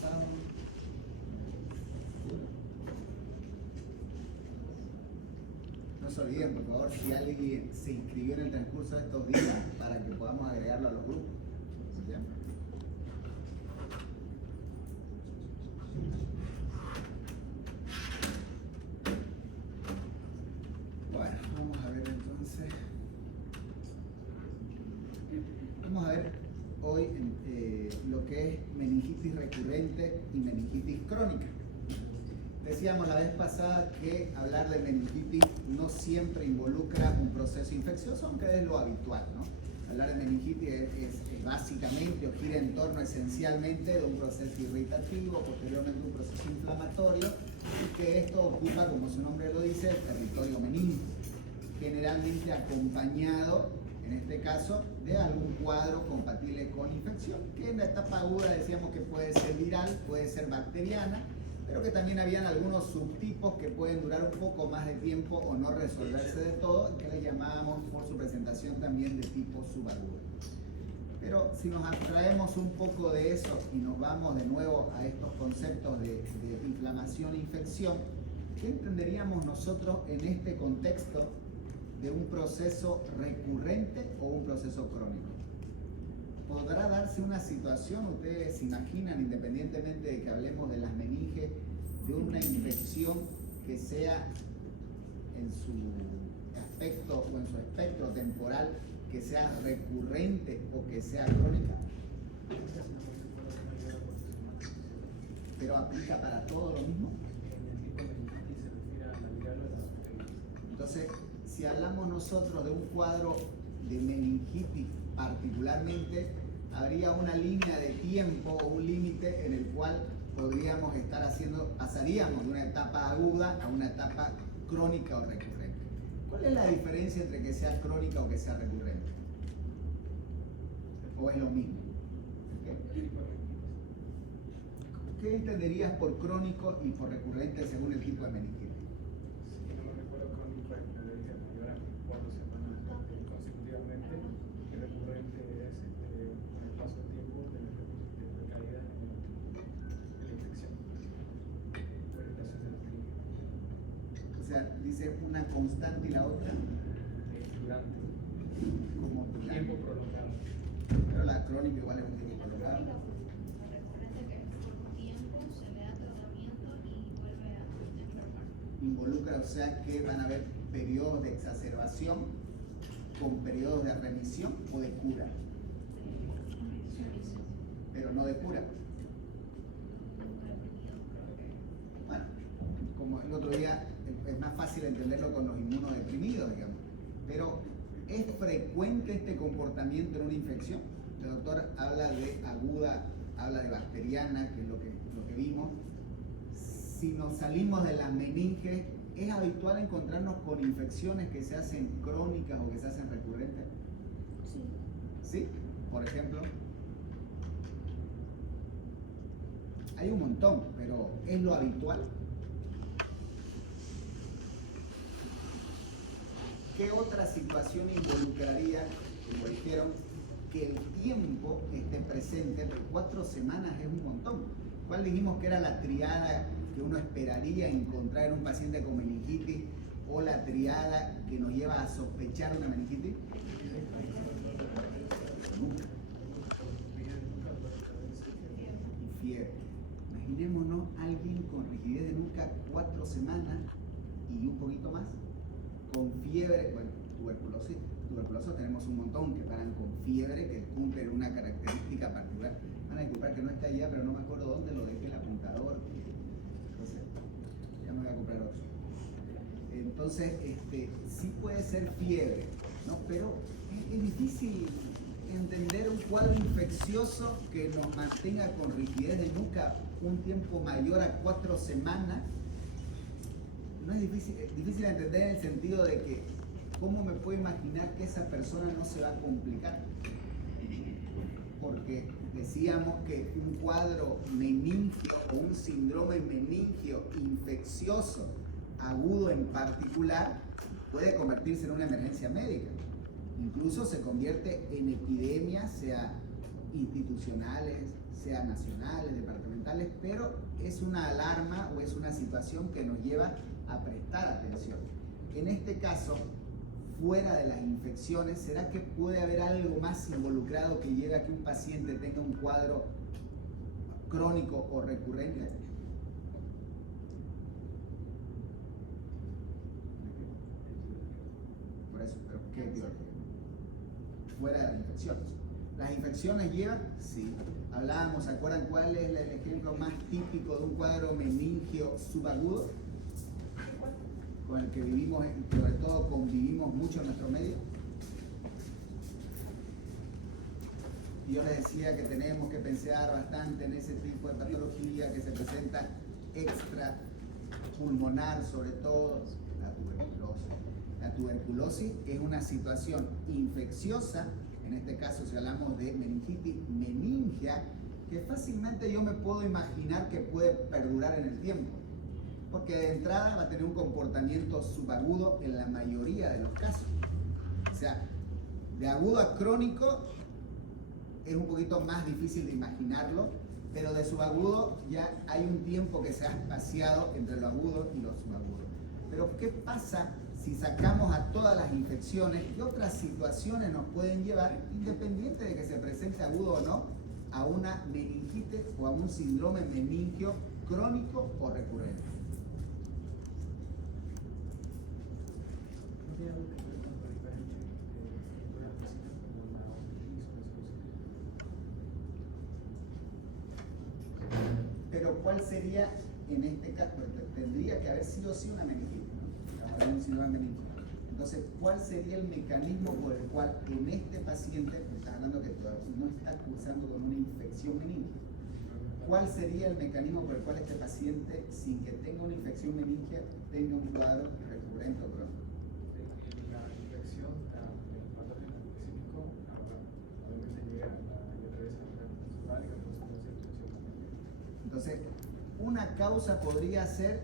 pasado. No se olviden, por favor, si alguien se inscribió en el transcurso de estos días para que podamos agregarlo a los grupos. ¿Ya? Bueno, vamos a ver entonces. Vamos a ver hoy lo que es meningitis recurrente y meningitis crónica. Decíamos la vez pasada que hablar de meningitis no siempre involucra un proceso infeccioso, aunque es lo habitual, ¿no? Hablar de meningitis es básicamente o gira en torno esencialmente de un proceso irritativo, posteriormente un proceso inflamatorio, y que esto ocupa, como su nombre lo dice, el territorio meningio, generalmente acompañado, en este caso, de algún cuadro compatible con infección, que en la etapa aguda decíamos que puede ser viral, puede ser bacteriana, pero que también habían algunos subtipos que pueden durar un poco más de tiempo o no resolverse de todo, que les llamábamos por su presentación también de tipo subagudo. Pero si nos abstraemos un poco de eso y nos vamos de nuevo a estos conceptos de inflamación e infección, ¿qué entenderíamos nosotros en este contexto de un proceso recurrente o un proceso crónico? ¿Podrá darse una situación, ustedes se imaginan, independientemente de que hablemos de las meninges, de una infección que sea en su aspecto o en su espectro temporal, que sea recurrente o que sea crónica? ¿Pero aplica para todo lo mismo? Entonces, si hablamos nosotros de un cuadro de meningitis particularmente, habría una línea de tiempo o un límite en el cual podríamos estar pasaríamos de una etapa aguda a una etapa crónica o recurrente. ¿Cuál es la diferencia entre que sea crónica o que sea recurrente? ¿O es lo mismo? ¿Qué entenderías por crónico y por recurrente según el tipo de meningitis? Si no me recuerdo, crónico es una dolencia mayor a 4 semanas consecutivamente, y recurrente es con el paso del tiempo de recaídas en la infección. O sea, dice una constante y la otra Durante como tiempo prolongado. Pero la crónica igual es un tiempo prolongado. Involucra, o sea, que van a haber periodos de exacerbación con periodos de remisión o de cura, pero no de cura. Bueno, como el otro día, es más fácil entenderlo con los inmunodeprimidos, digamos, pero ¿es frecuente este comportamiento en una infección? El doctor habla de aguda, habla de bacteriana, que es lo que vimos. Si nos salimos de las meninges, ¿es habitual encontrarnos con infecciones que se hacen crónicas o que se hacen recurrentes? Sí. ¿Sí? Por ejemplo. Hay un montón, pero ¿es lo habitual? ¿Qué otra situación involucraría, como dijeron, que el tiempo esté presente? Pero 4 semanas es un montón. ¿Cuál dijimos que era la triada que uno esperaría encontrar en un paciente con meningitis, o la triada que nos lleva a sospechar una meningitis? Nunca. Y fiebre. Imaginémonos alguien con rigidez de nuca 4 semanas y un poquito más, con fiebre, bueno, tuberculosis tenemos un montón que paran con fiebre, que cumplen una característica particular. Van a disculpar que no está allá, pero no me acuerdo dónde lo dejé el apuntador. Entonces, ya me voy a comprar otro. Entonces, sí puede ser fiebre, ¿no? Pero es difícil entender un cuadro infeccioso que nos mantenga con rigidez de nuca un tiempo mayor a 4 semanas. No es difícil, difícil de entender en el sentido de que ¿cómo me puedo imaginar que esa persona no se va a complicar? Porque decíamos que un cuadro meningio o un síndrome meningio infeccioso agudo en particular puede convertirse en una emergencia médica. Incluso se convierte en epidemias, sea institucionales, sean nacionales, departamentales, pero es una alarma o es una situación que nos lleva a prestar atención. En este caso, fuera de las infecciones, ¿será que puede haber algo más involucrado que lleve a que un paciente tenga un cuadro crónico o recurrente? Por eso, pero ¿qué digo? Fuera de las infecciones. ¿Las infecciones llevan? Sí. Hablábamos, ¿se acuerdan cuál es el ejemplo más típico de un cuadro meningio subagudo? Con el que vivimos, sobre todo convivimos mucho en nuestro medio. Y yo les decía que tenemos que pensar bastante en ese tipo de patología que se presenta extra pulmonar, sobre todo la tuberculosis. La tuberculosis es una situación infecciosa, en este caso si hablamos de meningitis meningia, que fácilmente yo me puedo imaginar que puede perdurar en el tiempo. Porque de entrada va a tener un comportamiento subagudo en la mayoría de los casos. O sea, de agudo a crónico es un poquito más difícil de imaginarlo, pero de subagudo ya hay un tiempo que se ha espaciado entre lo agudo y lo subagudo. Pero ¿qué pasa si sacamos a todas las infecciones? ¿Qué otras situaciones nos pueden llevar, independiente de que se presente agudo o no, a una meningitis o a un síndrome meningio crónico o recurrente? ¿Tiene algo que ver con la diferente estructura física como la otitis o la Pero ¿cuál sería en este caso? Tendría que haber sido sí una meningitis, ¿no? Estamos hablando de un síndrome meningio. Entonces, ¿cuál sería el mecanismo por el cual en este paciente, está hablando que todavía no está cursando con una infección meningia, cuál sería el mecanismo por el cual este paciente, sin que tenga una infección meningia, tenga un cuadro recurrente o crónico? la infección, el patógeno específico, obviamente llega a la IRS natural y la consecuencia de infección también. Entonces, una causa podría ser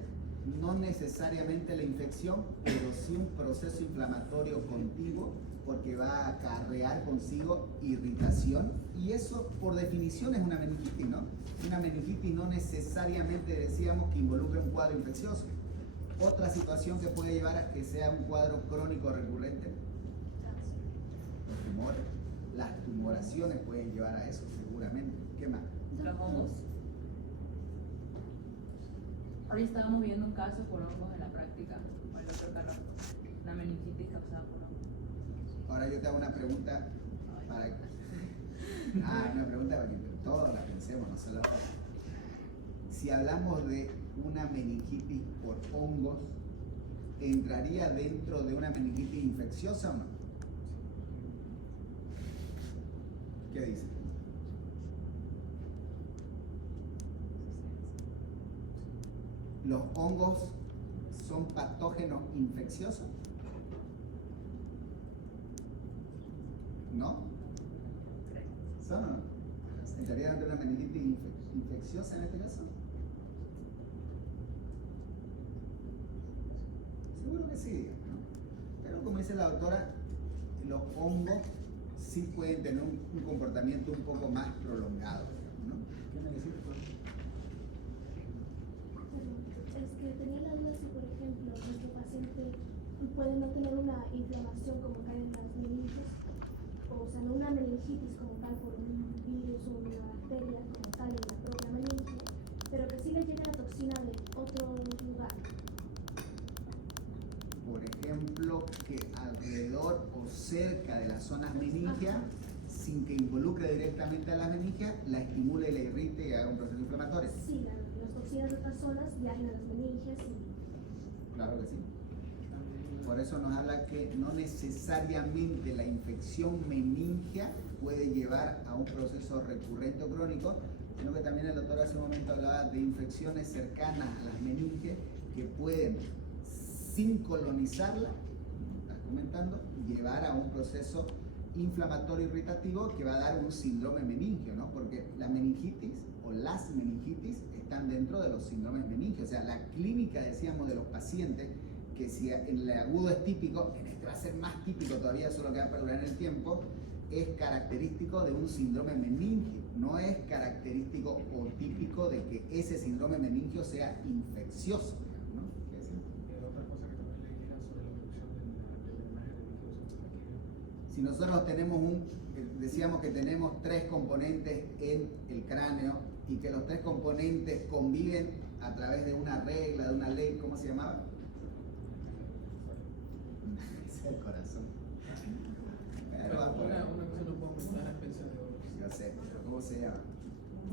no necesariamente la infección, pero sí un proceso inflamatorio continuo, porque va a acarrear consigo irritación, y eso por definición es una meningitis, ¿no? Una meningitis no necesariamente decíamos que involucra un cuadro infeccioso. Otra situación que puede llevar a que sea un cuadro crónico recurrente, los tumores, las tumoraciones pueden llevar a eso seguramente. ¿Qué más? Los hongos. Hoy estábamos viendo un caso por hongos en la práctica, con el doctor Carlos, una meningitis causada por hongos. Ahora yo te hago una pregunta para una pregunta para que todos la pensemos, no solo si hablamos de una meningitis por hongos, ¿entraría dentro de una meningitis infecciosa o no? ¿Qué dice? ¿Los hongos son patógenos infecciosos? ¿No? ¿Son o no? ¿Entraría dentro de una meningitis infecciosa en este caso? Seguro que sí, ¿no? Pero como dice la doctora, los hongos sí pueden tener un comportamiento un poco más prolongado, ¿no? ¿Qué me decís? Es que tenía la duda si, por ejemplo, nuestro paciente puede no tener una inflamación como tal en las meninges, o sea, no una meningitis como tal por un virus o una bacteria como tal en la propia meninge, pero que sí le llegue la toxina de otro lugar. Por ejemplo, que alrededor o cerca de las zonas meningias, sin que involucre directamente a las meningias, la estimule y la irrite y haga un proceso inflamatorio. Sí, las toxinas de otras zonas viajan a las meninges y... Claro que sí. Por eso nos habla que no necesariamente la infección meningia puede llevar a un proceso recurrente o crónico, sino que también el doctor hace un momento hablaba de infecciones cercanas a las meninges que pueden, sin colonizarla, como estás comentando, llevar a un proceso inflamatorio irritativo que va a dar un síndrome meningio, ¿no? Porque la meningitis o las meningitis están dentro de los síndromes meningios. O sea, la clínica, decíamos, de los pacientes, que si en el agudo es típico, en este va a ser más típico todavía, solo que va a perdurar en el tiempo, es característico de un síndrome meningio. no es característico o típico de que ese síndrome meningio sea infeccioso, ¿no? ¿Qué decir? Otra cosa que también le dijeron sobre la obstrucción del drenaje religioso aquí. Si nosotros tenemos decíamos que tenemos 3 componentes en el cráneo y que los 3 componentes conviven a través de una regla, de una ley, ¿cómo se llamaba? Es el corazón. Pero va por ahí. Una cosa no puedo aumentar es pensión de oro. Yo sé, pero ¿cómo se llama?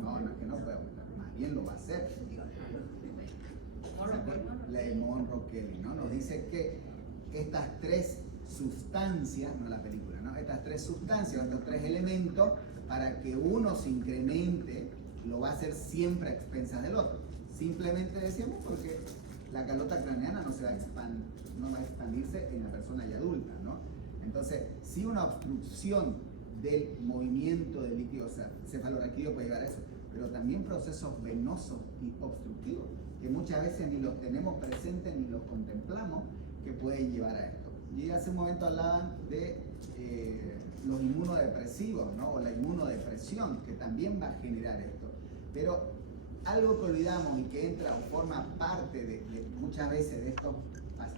No, no es que no puede aumentar, más bien lo va a hacer. La de Monroe-Kelly, ¿no? Nos dice que estas 3 sustancias, no la película, ¿no? Estas 3 sustancias, estos 3 elementos, para que uno se incremente, lo va a hacer siempre a expensas del otro. Simplemente decíamos porque la calota craneana no va a expandirse en la persona ya adulta, ¿no? Entonces, si una obstrucción del movimiento del líquido cefalorraquídeo puede llevar a eso, pero también procesos venosos y obstructivos, que muchas veces ni los tenemos presentes ni los contemplamos, que pueden llevar a esto. Y hace un momento hablaban de los inmunodepresivos, ¿no? O la inmunodepresión, que también va a generar esto. Pero algo que olvidamos y que entra o forma parte de muchas veces de estos,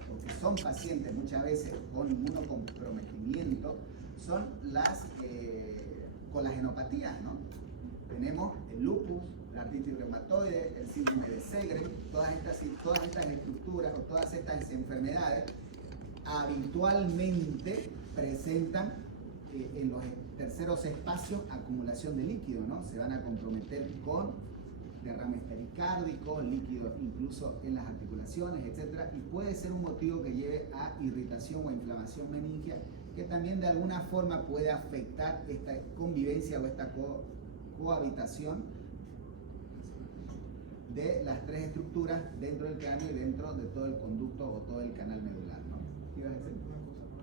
porque son pacientes muchas veces con inmunocomprometimiento, son las colagenopatías, ¿no? Tenemos el lupus, la artritis reumatoide, el síndrome de Sjögren, todas estas estructuras o todas estas enfermedades habitualmente presentan en los terceros espacios acumulación de líquido, ¿no? Se van a comprometer con derrames pericárdicos, líquidos incluso en las articulaciones, etc. Y puede ser un motivo que lleve a irritación o inflamación meningia, que también de alguna forma puede afectar esta convivencia o esta cohabitación de las 3 estructuras dentro del cráneo y dentro de todo el conducto o todo el canal medular, ¿no? ¿Qué ibas a decir? Una cosa, ¿no?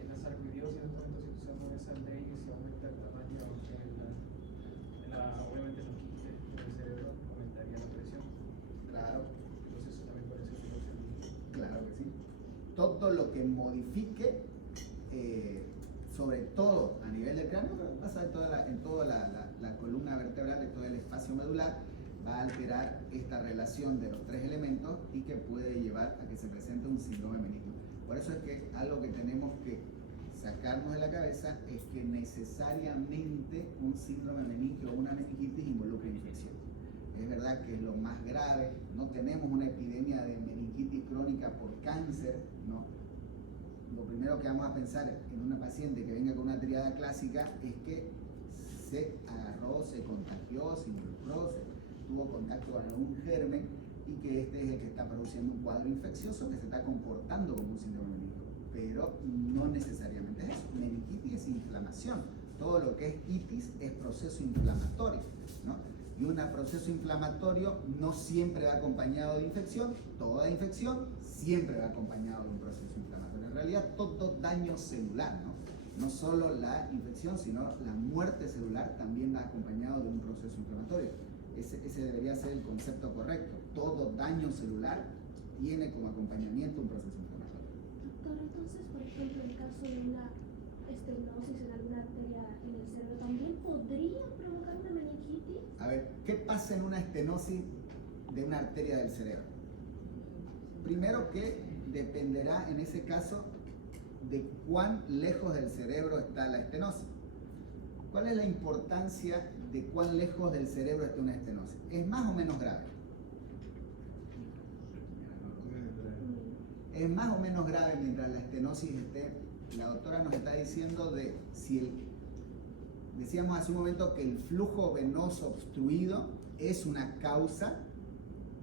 En la sarcoidosis, entonces, si usamos esa ley y se aumenta el tamaño, obviamente en los quistes del cerebro aumentaría la presión. Claro. Entonces eso también puede ser una opción. Claro que sí. Todo lo que modifique, sobre todo a nivel del cráneo, pero pasa en toda la columna vertebral, de todo el espacio medular, va a alterar esta relación de los 3 elementos y que puede llevar a que se presente un síndrome meningio. Por eso es que algo que tenemos que sacarnos de la cabeza es que necesariamente un síndrome meningio o una meningitis involucra infección. Es verdad que es lo más grave, no tenemos una epidemia de meningitis crónica por cáncer, ¿no? Lo primero que vamos a pensar en una paciente que venga con una triada clásica es que se agarró, se contagió, se involucró, tuvo contacto con algún germen y que este es el que está produciendo un cuadro infeccioso que se está comportando como un síndrome meningio. Pero no necesariamente es eso. Meningitis es inflamación. Todo lo que es itis es proceso inflamatorio, ¿no? Y un proceso inflamatorio no siempre va acompañado de infección. Toda infección siempre va acompañado de un proceso inflamatorio. En realidad, todo daño celular, ¿no? No solo la infección, sino la muerte celular también va acompañado de un proceso inflamatorio. Ese debería ser el concepto correcto. Todo daño celular tiene como acompañamiento un proceso inflamatorio. Doctor, entonces, por ejemplo, en caso de una estenosis en alguna arteria en el cerebro, ¿también podría provocar una meningitis? A ver, ¿qué pasa en una estenosis de una arteria del cerebro? Primero que dependerá en ese caso de cuán lejos del cerebro está la estenosis. ¿Cuál es la importancia de cuán lejos del cerebro está una estenosis? Es más o menos grave. Es más o menos grave mientras la estenosis esté. La doctora nos está diciendo de si decíamos hace un momento que el flujo venoso obstruido es una causa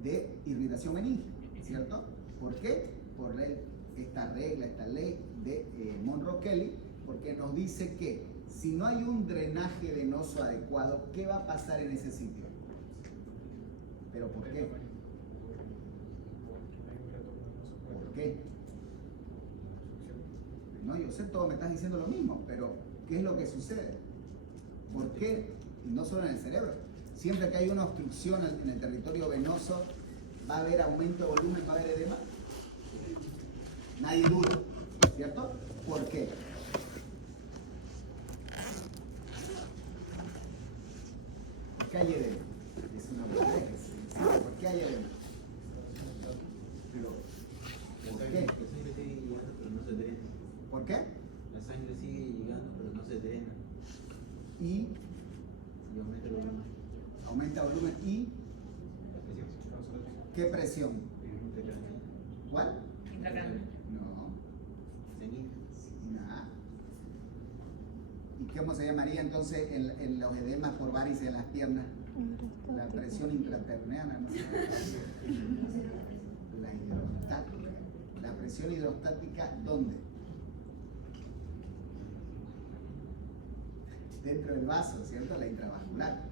de irritación meningia, ¿cierto? ¿Por qué? Por esta regla, esta ley de Monroe-Kelly, porque nos dice que si no hay un drenaje venoso adecuado, ¿qué va a pasar en ese sitio? ¿Pero por qué? ¿Por qué? No, yo sé, todo me estás diciendo lo mismo, pero ¿qué es lo que sucede? ¿Por qué? Y no solo en el cerebro. Siempre que hay una obstrucción en el territorio venoso, va a haber aumento de volumen, va a haber edema. Nadie duda, ¿cierto? ¿Por qué? qué hay edema? Es una boludez, ¿sí? ¿Por qué hay edema? Pero, ¿por qué? La sangre sigue llegando, pero no se drena. ¿Por qué? La sangre sigue llegando, pero no se drena. Y Y aumenta el volumen. aumenta volumen y La presión. ¿qué presión? Intracranial. ¿Cuál? Intracráneo. No, Senil. nada. ¿Y cómo se llamaría entonces en los edemas por varices en las piernas? La presión intraperneana, ¿no? La hidrostática. La presión hidrostática, ¿dónde? Dentro del vaso, ¿cierto? La intravascular.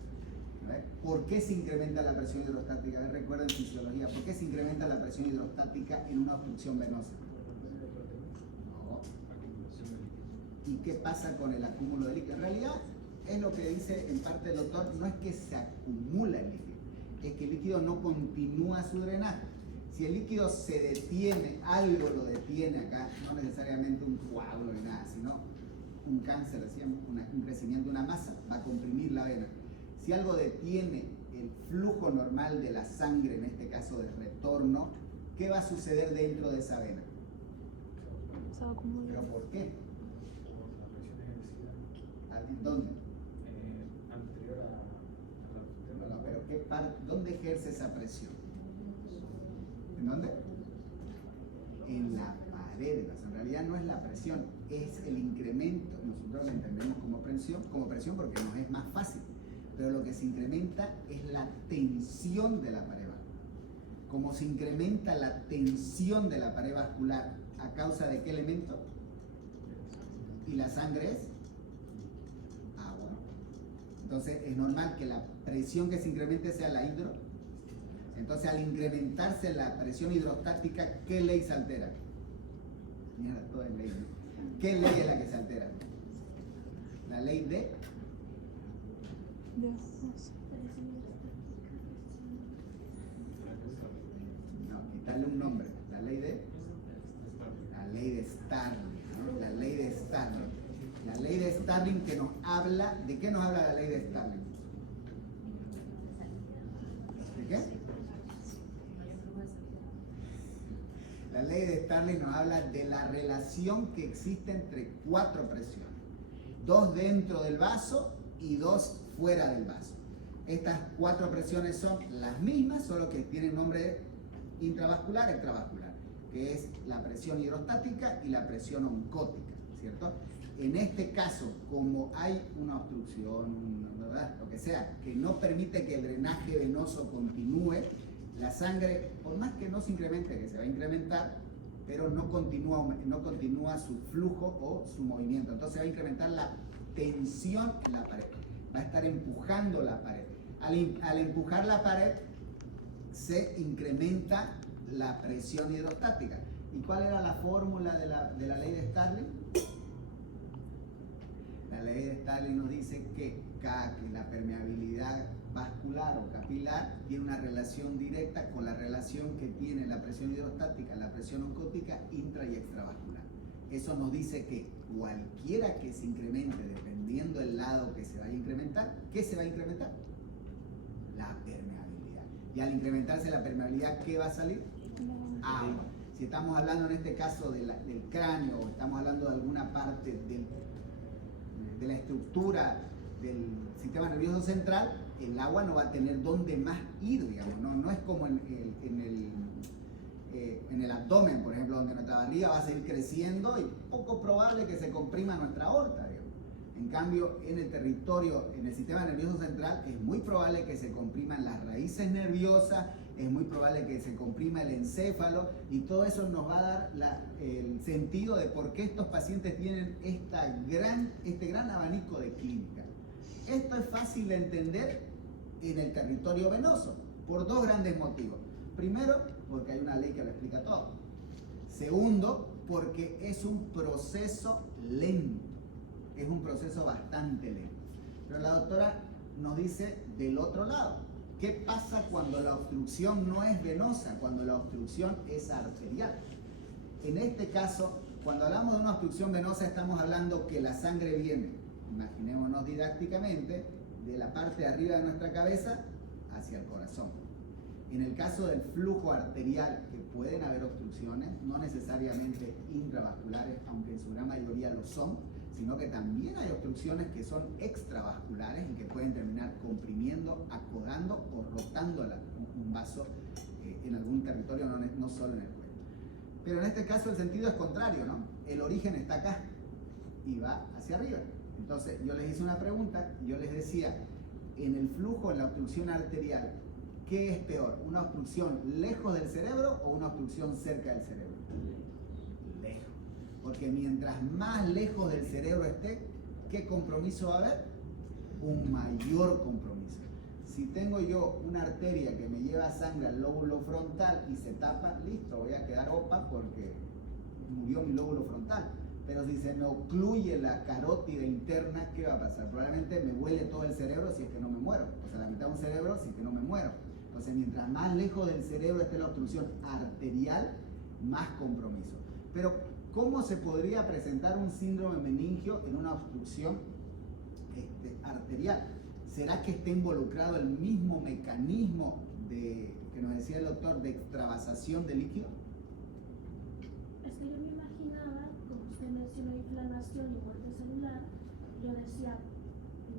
¿Ves? ¿Por qué se incrementa la presión hidrostática? A ver, recuerden fisiología. ¿Por qué se incrementa la presión hidrostática en una obstrucción venosa? No. ¿Y qué pasa con el acúmulo de líquido? En realidad, es lo que dice en parte el doctor, no es que se acumula el líquido, es que el líquido no continúa su drenaje. Si el líquido se detiene, algo lo detiene acá, no necesariamente un coágulo ni nada, sino un cáncer, decíamos, un crecimiento de una masa, va a comprimir la vena. Si algo detiene el flujo normal de la sangre, en este caso de retorno, ¿qué va a suceder dentro de esa vena? ¿Pero por qué? La presión ejercida ¿En dónde? anterior a la No, pero ¿dónde ejerce esa presión? ¿En dónde? En la pared del vaso. En realidad no es la presión, es el incremento. Nosotros la entendemos como presión porque nos es más fácil. Pero lo que se incrementa es la tensión de la pared vascular. Como se incrementa la tensión de la pared vascular, ¿a causa de qué elemento? Y la sangre es agua. Entonces es normal que la presión que se incremente sea la hidro. Entonces al incrementarse la presión hidrostática, ¿qué ley se altera? Mira, todo es ley, ¿no? ¿Qué ley es la que se altera? La ley de... No, quitarle un nombre. La ley de... La ley de Starling, ¿no? La ley de Starling. La ley de Starling que nos habla... ¿De qué nos habla la ley de Starling? ¿De qué? La ley de Starling nos habla de la relación que existe entre 4 presiones. 2 dentro del vaso y 2 fuera del vaso. Estas 4 presiones son las mismas, solo que tienen nombre intravascular, extravascular, que es la presión hidrostática y la presión oncótica, ¿cierto? En este caso, como hay una obstrucción, ¿verdad? Lo que sea, que no permite que el drenaje venoso continúe, la sangre, por más que no se incremente, que se va a incrementar, pero no continúa su flujo o su movimiento. Entonces va a incrementar la tensión en la pared. Va a estar empujando la pared. Al empujar la pared, se incrementa la presión hidrostática. ¿Y cuál era la fórmula de la ley de Starling? La ley de Starling nos dice que la permeabilidad vascular o capilar tiene una relación directa con la relación que tiene la presión hidrostática, la presión oncótica intra y extravascular. Eso nos dice que cualquiera que se incremente, dependiendo del lado que se vaya a incrementar, ¿qué se va a incrementar? La permeabilidad. Y al incrementarse la permeabilidad, ¿qué va a salir? Agua. Si estamos hablando en este caso del cráneo o estamos hablando de alguna parte de la estructura del sistema nervioso central, el agua no va a tener dónde más ir, digamos, no es como en el abdomen, por ejemplo, donde nuestra barriga va a seguir creciendo y poco probable que se comprima nuestra aorta, digamos. En cambio, en el territorio, en el sistema nervioso central, es muy probable que se compriman las raíces nerviosas, es muy probable que se comprima el encéfalo, y todo eso nos va a dar el sentido de por qué estos pacientes tienen este gran abanico de clínica. Esto es fácil de entender en el territorio venoso, por 2 grandes motivos. Primero, porque hay una ley que lo explica todo. Segundo, porque es un proceso lento, es un proceso bastante lento. Pero la doctora nos dice del otro lado, ¿qué pasa cuando la obstrucción no es venosa, cuando la obstrucción es arterial? En este caso, cuando hablamos de una obstrucción venosa, estamos hablando que la sangre viene, imaginémonos didácticamente, de la parte de arriba de nuestra cabeza hacia el corazón. En el caso del flujo arterial, que pueden haber obstrucciones, no necesariamente intravasculares, aunque en su gran mayoría lo son, sino que también hay obstrucciones que son extravasculares y que pueden terminar comprimiendo, acodando o rotando un vaso en algún territorio, no solo en el cuello. Pero en este caso el sentido es contrario, ¿no? El origen está acá y va hacia arriba. Entonces yo les hice una pregunta, yo les decía, en el flujo, en la obstrucción arterial, ¿qué es peor? ¿Una obstrucción lejos del cerebro o una obstrucción cerca del cerebro? Lejos. Porque mientras más lejos del cerebro esté, ¿qué compromiso va a haber? Un mayor compromiso. Si tengo yo una arteria que me lleva sangre al lóbulo frontal y se tapa, listo, voy a quedar opa porque murió mi lóbulo frontal. Pero si se me ocluye la carótida interna, ¿qué va a pasar? Probablemente me huele todo el cerebro si es que no me muero. O sea, la mitad de un cerebro si es que no me muero. Entonces, mientras más lejos del cerebro esté la obstrucción arterial, más compromiso. Pero, ¿cómo se podría presentar un síndrome meningio en una obstrucción arterial? ¿Será que está involucrado el mismo mecanismo que nos decía el doctor de extravasación de líquido? Es que yo me imaginaba, como usted mencionó inflamación y muerte celular, yo decía,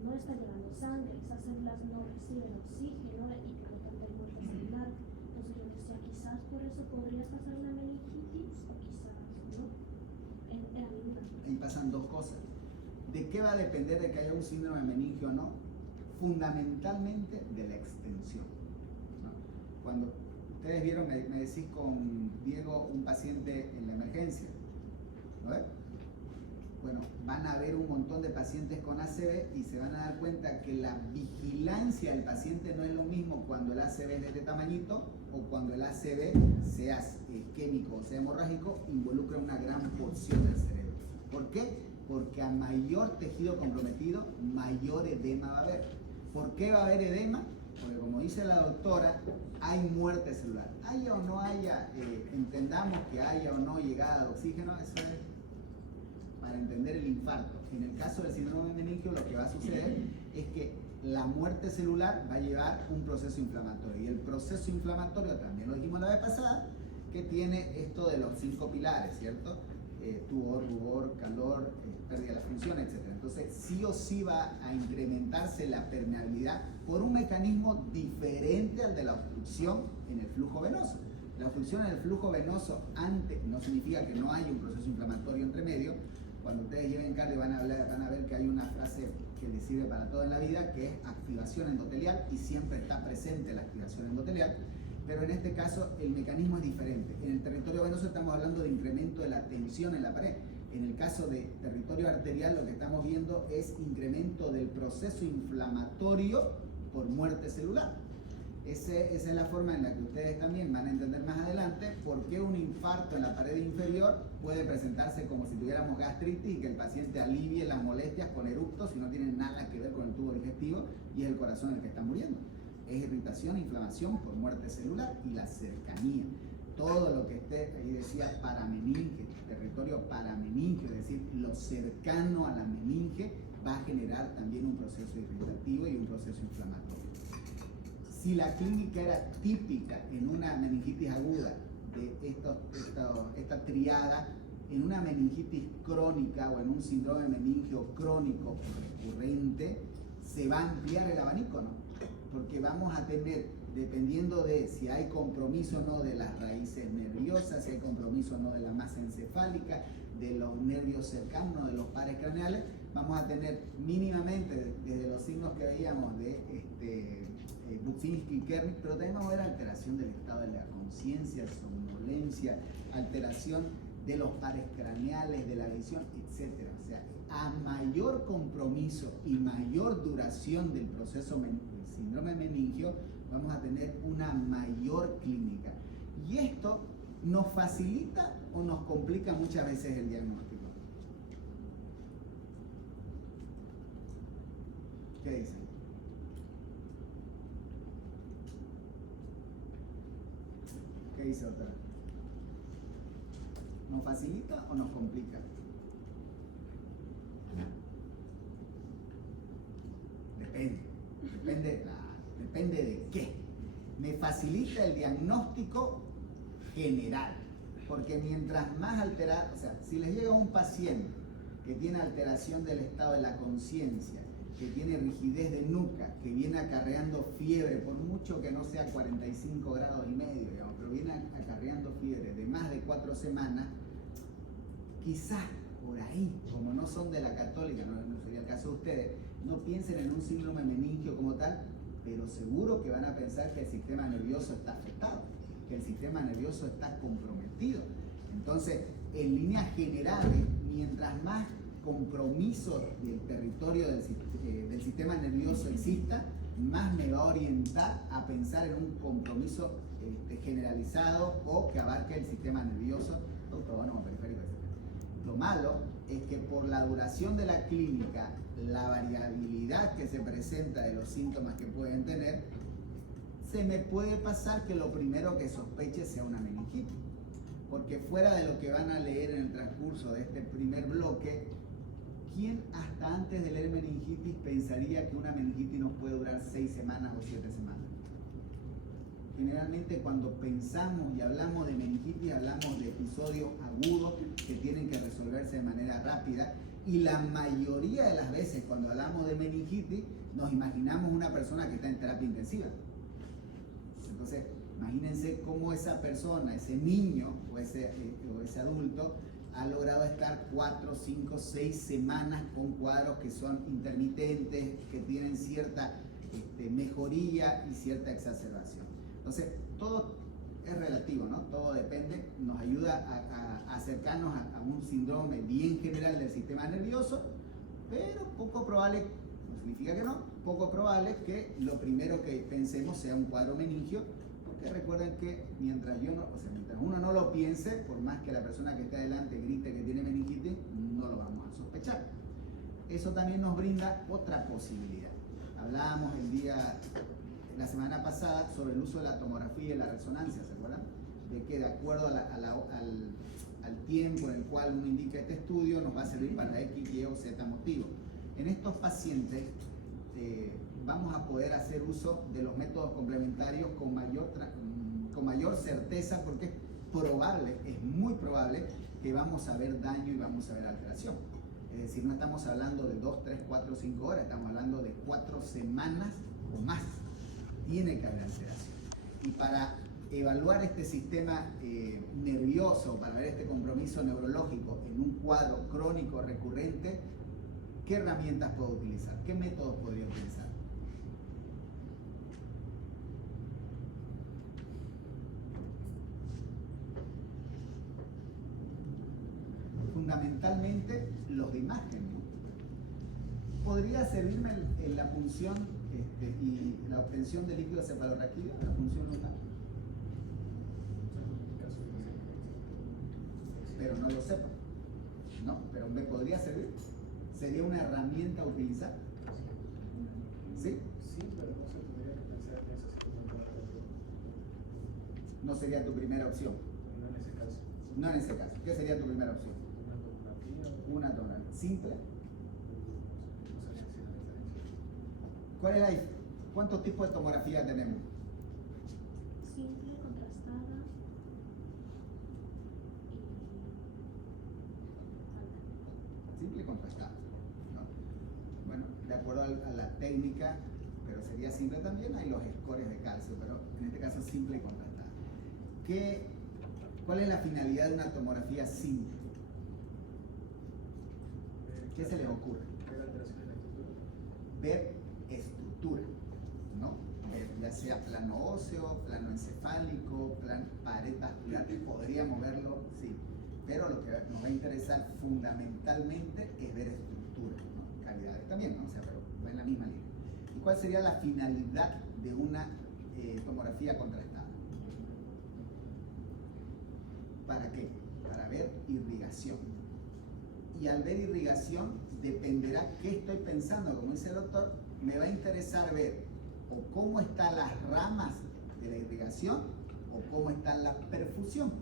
no está llegando sangre, esas células no reciben oxígeno y por lo tanto hay muerte celular. Entonces yo decía, quizás por eso podrías pasar una meningitis o quizás no. Era mi duda. Ahí pasan dos cosas. ¿De qué va a depender de que haya un síndrome meningio o no? Fundamentalmente de la extensión, ¿no? Cuando ustedes vieron, me decís con Diego, un paciente en la emergencia, ¿no ves? Bueno, van a ver un montón de pacientes con ACV y se van a dar cuenta que la vigilancia del paciente no es lo mismo cuando el ACV es de este tamañito o cuando el ACV, sea isquémico o sea hemorrágico, involucra una gran porción del cerebro. ¿Por qué? Porque a mayor tejido comprometido, mayor edema va a haber. ¿Por qué va a haber edema? Porque como dice la doctora, hay muerte celular. Haya o no haya, entendamos que haya o no llegada de oxígeno, eso es para entender el infarto. En el caso del síndrome meningio, lo que va a suceder es que la muerte celular va a llevar un proceso inflamatorio. Y el proceso inflamatorio, también lo dijimos la vez pasada, que tiene esto de los 5 pilares, ¿cierto? Tumor, rubor, calor, pérdida de la función, etc. Entonces, sí o sí va a incrementarse la permeabilidad por un mecanismo diferente al de la obstrucción en el flujo venoso. La obstrucción en el flujo venoso antes no significa que no haya un proceso inflamatorio entre medio. Cuando ustedes lleven cardio van a ver que hay una frase que les sirve para todo en la vida, que es activación endotelial, y siempre está presente la activación endotelial. Pero en este caso el mecanismo es diferente. En el territorio venoso estamos hablando de incremento de la tensión en la pared. En el caso de territorio arterial lo que estamos viendo es incremento del proceso inflamatorio por muerte celular. Esa es la forma en la que ustedes también van a entender más adelante por qué un infarto en la pared inferior puede presentarse como si tuviéramos gastritis y que el paciente alivie las molestias con eructos y no tiene nada que ver con el tubo digestivo y es el corazón el que está muriendo. Es irritación, inflamación por muerte celular y la cercanía. Todo lo que esté, ahí decía parameninge, territorio parameninge, es decir, lo cercano a la meninge va a generar también un proceso irritativo y un proceso inflamatorio. Si la clínica era típica en una meningitis aguda de esta triada, en una meningitis crónica o en un síndrome meningio crónico recurrente, se va a ampliar el abanico, ¿no? Porque vamos a tener, dependiendo de si hay compromiso o no de las raíces nerviosas, si hay compromiso o no de la masa encefálica, de los nervios cercanos, de los pares craneales, vamos a tener mínimamente, desde los signos que veíamos de Buczynski y Kernig, pero también vamos a ver alteración del estado de la conciencia, somnolencia, alteración de los pares craneales, de la visión, etc. O sea, a mayor compromiso y mayor duración del proceso del síndrome meningio, vamos a tener una mayor clínica. Y esto nos facilita o nos complica muchas veces el diagnóstico. ¿Qué dicen? ¿Qué dice otra? ¿Nos facilita o nos complica? Depende. Depende de qué. Me facilita el diagnóstico general, porque mientras más alterado, o sea, si les llega un paciente que tiene alteración del estado de la conciencia, que tiene rigidez de nuca, que viene acarreando fiebre, por mucho que no sea 45 grados y medio, digamos, pero viene acarreando fiebre de más de 4 semanas, quizás por ahí, como no son de la católica, no sería el caso de ustedes, no piensen en un síndrome meningio como tal, pero seguro que van a pensar que el sistema nervioso está afectado, que el sistema nervioso está comprometido. Entonces, en líneas generales, mientras más compromiso del territorio del sistema nervioso exista, más me va a orientar a pensar en un compromiso generalizado o que abarque el sistema nervioso autónomo, periférico, etc. Lo malo es que por la duración de la clínica, la variabilidad que se presenta de los síntomas que pueden tener, se me puede pasar que lo primero que sospeche sea una meningitis. Porque fuera de lo que van a leer en el transcurso de este primer bloque, ¿quién hasta antes de leer meningitis pensaría que una meningitis nos puede durar 6 semanas o 7 semanas? Generalmente cuando pensamos y hablamos de meningitis, hablamos de episodios agudos que tienen que resolverse de manera rápida, y la mayoría de las veces cuando hablamos de meningitis nos imaginamos una persona que está en terapia intensiva. Entonces, imagínense cómo esa persona, ese niño o ese adulto ha logrado estar 4, 5, 6 semanas con cuadros que son intermitentes, que tienen cierta mejoría y cierta exacerbación. Entonces, todo es relativo, ¿no? Todo depende, nos ayuda a acercarnos a un síndrome bien general del sistema nervioso, pero poco probable, no significa que no, poco probable que lo primero que pensemos sea un cuadro meningio, porque recuerden que mientras uno no lo piense, por más que la persona que está adelante grite que tiene meningitis, no lo vamos a sospechar. Eso también nos brinda otra posibilidad. Hablábamos la semana pasada sobre el uso de la tomografía y la resonancia, ¿se acuerdan? De que de acuerdo al tiempo en el cual uno indica este estudio, nos va a servir para X, Y o Z motivo. En estos pacientes vamos a poder hacer uso de los métodos complementarios con mayor certeza, porque es muy probable que vamos a ver daño y vamos a ver alteración. Es decir, no estamos hablando de 2, 3, 4, 5 horas, estamos hablando de 4 semanas o más. Tiene que haber alteración. Y para evaluar este sistema nervioso, para ver este compromiso neurológico en un cuadro crónico recurrente, ¿qué herramientas puedo utilizar? ¿Qué métodos podría utilizar? Fundamentalmente los de imagen, ¿no? Podría servirme en la punción y la obtención de líquido cefalorraquídeo, la función local, pero no lo sepa, ¿no? Pero me podría servir. ¿Sería una herramienta a utilizar? ¿Sí? Sí, pero no se tendría que pensar en eso si No sería tu primera opción. no en ese caso. No en ese caso. ¿Qué sería tu primera opción? Una tomografía. Una tomografía. ¿Simple? No sabría si la diferencia. ¿Cuántos tipos de tomografía tenemos? Simple, contrastada Simple y contrastada, ¿no? Bueno, de acuerdo a la técnica, pero sería simple también, hay los scores de calcio, pero en este caso simple y contrastada. ¿Cuál es la finalidad de una tomografía simple? ¿Qué se les ocurre? Ver alteraciones en la estructura. Ver estructura, ¿no? Ya sea plano óseo, plano encefálico, pared vascular, podríamos verlo, sí. Pero lo que nos va a interesar fundamentalmente es ver estructura, ¿no? Calidades también, ¿no? O sea, pero va en la misma línea. ¿Y cuál sería la finalidad de una tomografía contrastada? ¿Para qué? Para ver irrigación. Y al ver irrigación dependerá qué estoy pensando, como dice el doctor, me va a interesar ver o cómo están las ramas de la irrigación o cómo está la perfusión,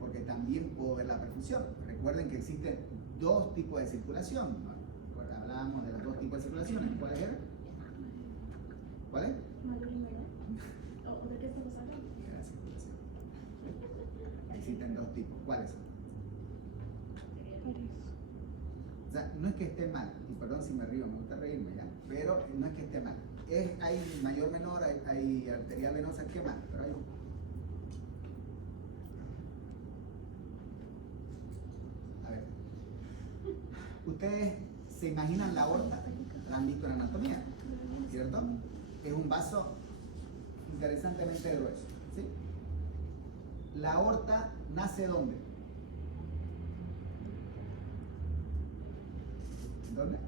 porque también puedo ver la perfusión. Recuerden que existen 2 tipos de circulación, ¿no? Hablábamos de los 2 tipos de circulación, ¿cuáles eran? ¿Cuál es? Mayor y menor. ¿O de qué estamos hablando? Gracias. Existen dos tipos. ¿Cuáles son? O sea, no es que esté mal, y perdón si me río, me gusta reírme ya, pero no es que esté mal. Hay mayor, menor, hay arterial, venosa, ¿qué más? Pero hay... A ver, ustedes se imaginan la aorta, la han visto en anatomía, ¿cierto? Es un vaso interesantemente grueso, ¿sí? La aorta nace ¿dónde? ¿Dónde?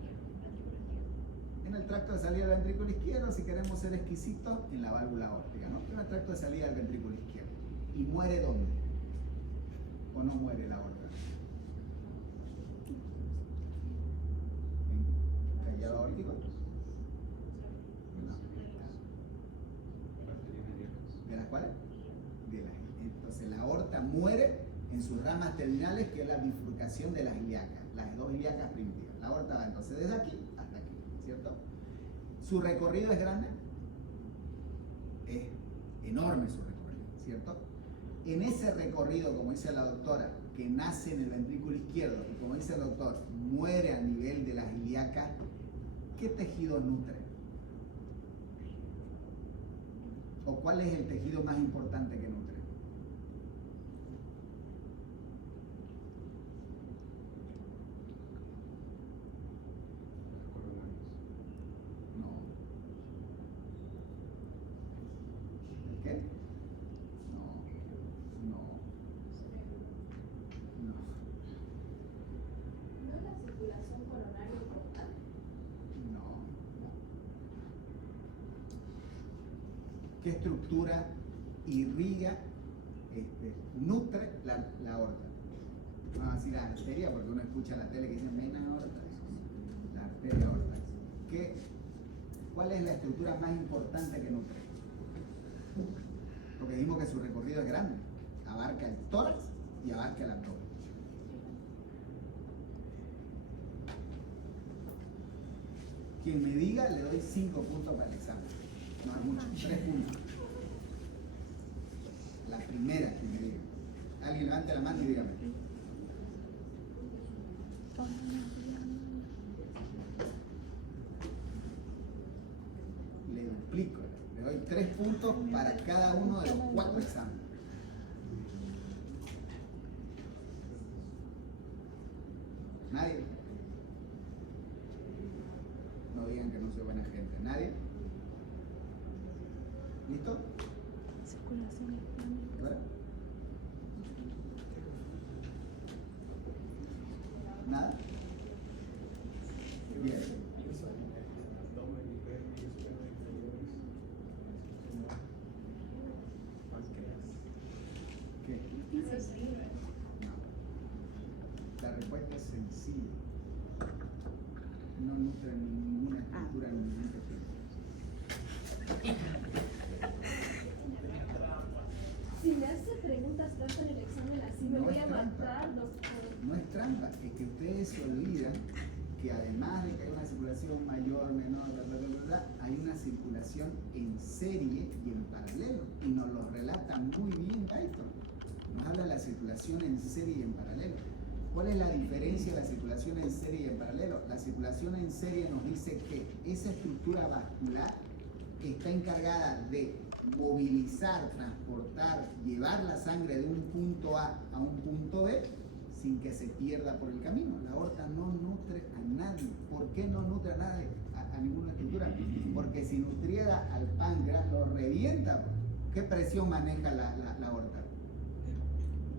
En el tracto de salida del ventrículo izquierdo, si queremos ser exquisitos, en la válvula aórtica, ¿no? En el tracto de salida del ventrículo izquierdo. ¿Y muere dónde? ¿O no muere la aorta? ¿En callado aórtico? No. ¿De las cuales? Entonces la aorta muere en sus ramas terminales, que es la bifurcación de las ilíacas, las dos ilíacas primitivas. La aorta va entonces desde aquí hasta aquí, ¿cierto? Su recorrido es grande, es enorme su recorrido, ¿cierto? En ese recorrido, como dice la doctora, que nace en el ventrículo izquierdo y como dice el doctor, muere a nivel de las ilíacas, ¿qué tejido nutre? ¿O cuál es el tejido más importante que nutre? No. ¿El qué? No. ¿No es la circulación coronaria importante? No. ¿Qué estructura irriga, nutre la aorta? Vamos a decir la arteria, porque uno escucha en la tele que dicen vena aorta. La arteria aorta. ¿Cuál es la estructura más importante que nutre? Porque dijimos que su recorrido es grande. Abarca el tórax y abarca el abdomen. Quien me diga, le doy 5 puntos para el examen. No es mucho, 3 puntos. La primera que me diga. Alguien levante la mano y dígame. Le duplico. Le doy 3 puntos para cada uno de los 4 exámenes. ¿Nadie? No digan que no soy buena gente. ¿Nadie? ¿Listo? A ver. ¿Nada? Bien. ¿Qué? No. La respuesta es sencilla. No nutre ninguna estructura ni ningún tejido. Si me hace preguntas trampa en el examen así, me No voy es a trampa. matar, doctor. No es trampa, es que ustedes se olvidan que además de que hay una circulación mayor, menor, bla, bla, bla, bla, bla, hay una circulación en serie y en paralelo. Y nos lo relata muy bien Guyton. Nos habla de la circulación en serie y en paralelo. ¿Cuál es la diferencia de la circulación en serie y en paralelo? La circulación en serie nos dice que esa estructura vascular está encargada de movilizar, transportar, llevar la sangre de un punto A a un punto B sin que se pierda por el camino. La aorta no nutre a nadie. ¿Por qué no nutre a nadie? A ninguna estructura. Porque si nutriera al páncreas, lo revienta. ¿Qué presión maneja la aorta?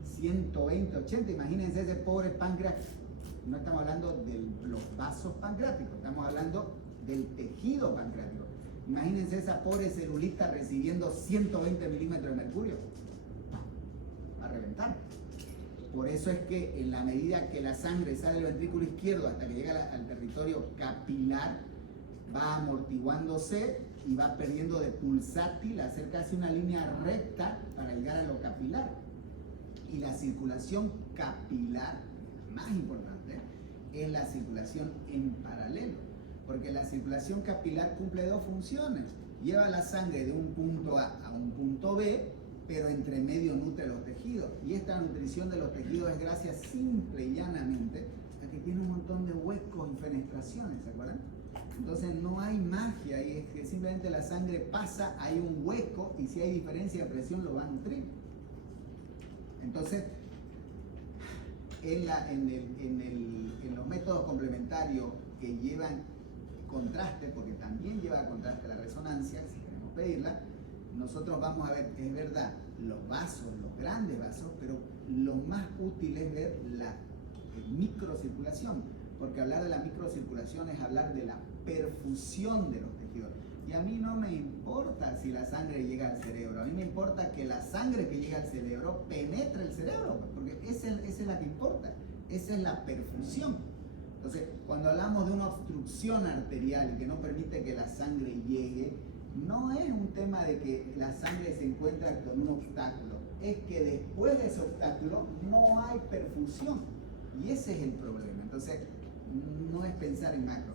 120, 80. Imagínense ese pobre páncreas. No estamos hablando de los vasos pancreáticos, estamos hablando del tejido pancreático. Imagínense esa pobre celulita recibiendo 120 milímetros de mercurio. Va a reventar. Por eso es que en la medida que la sangre sale del ventrículo izquierdo hasta que llega al territorio capilar, va amortiguándose y va perdiendo de pulsátil, hacer casi una línea recta para llegar a lo capilar. Y la circulación capilar, más importante, es la circulación en paralelo. Porque la circulación capilar cumple dos funciones. lleva la sangre de un punto A a un punto B, pero entre medio nutre los tejidos. Y esta nutrición de los tejidos es gracias simple y llanamente a que tiene un montón de huecos y fenestraciones, ¿se acuerdan? Entonces no hay magia ahí, es que simplemente la sangre pasa, hay un hueco y si hay diferencia de presión lo va a nutrir. Entonces, en los métodos complementarios que llevan contraste, porque también lleva contraste la resonancia, si queremos pedirla, nosotros vamos a ver, es verdad, los vasos, los grandes vasos, pero lo más útil es ver la microcirculación, porque hablar de la microcirculación es hablar de la perfusión de los tejidos. Y a mí no me importa si la sangre llega al cerebro, a mí me importa que la sangre que llega al cerebro penetre el cerebro, porque esa es la que importa, esa es la perfusión. Entonces, cuando hablamos de una obstrucción arterial y que no permite que la sangre llegue, no es un tema de que la sangre se encuentra con un obstáculo, es que después de ese obstáculo no hay perfusión. Y ese es el problema. Entonces, no es pensar en macro.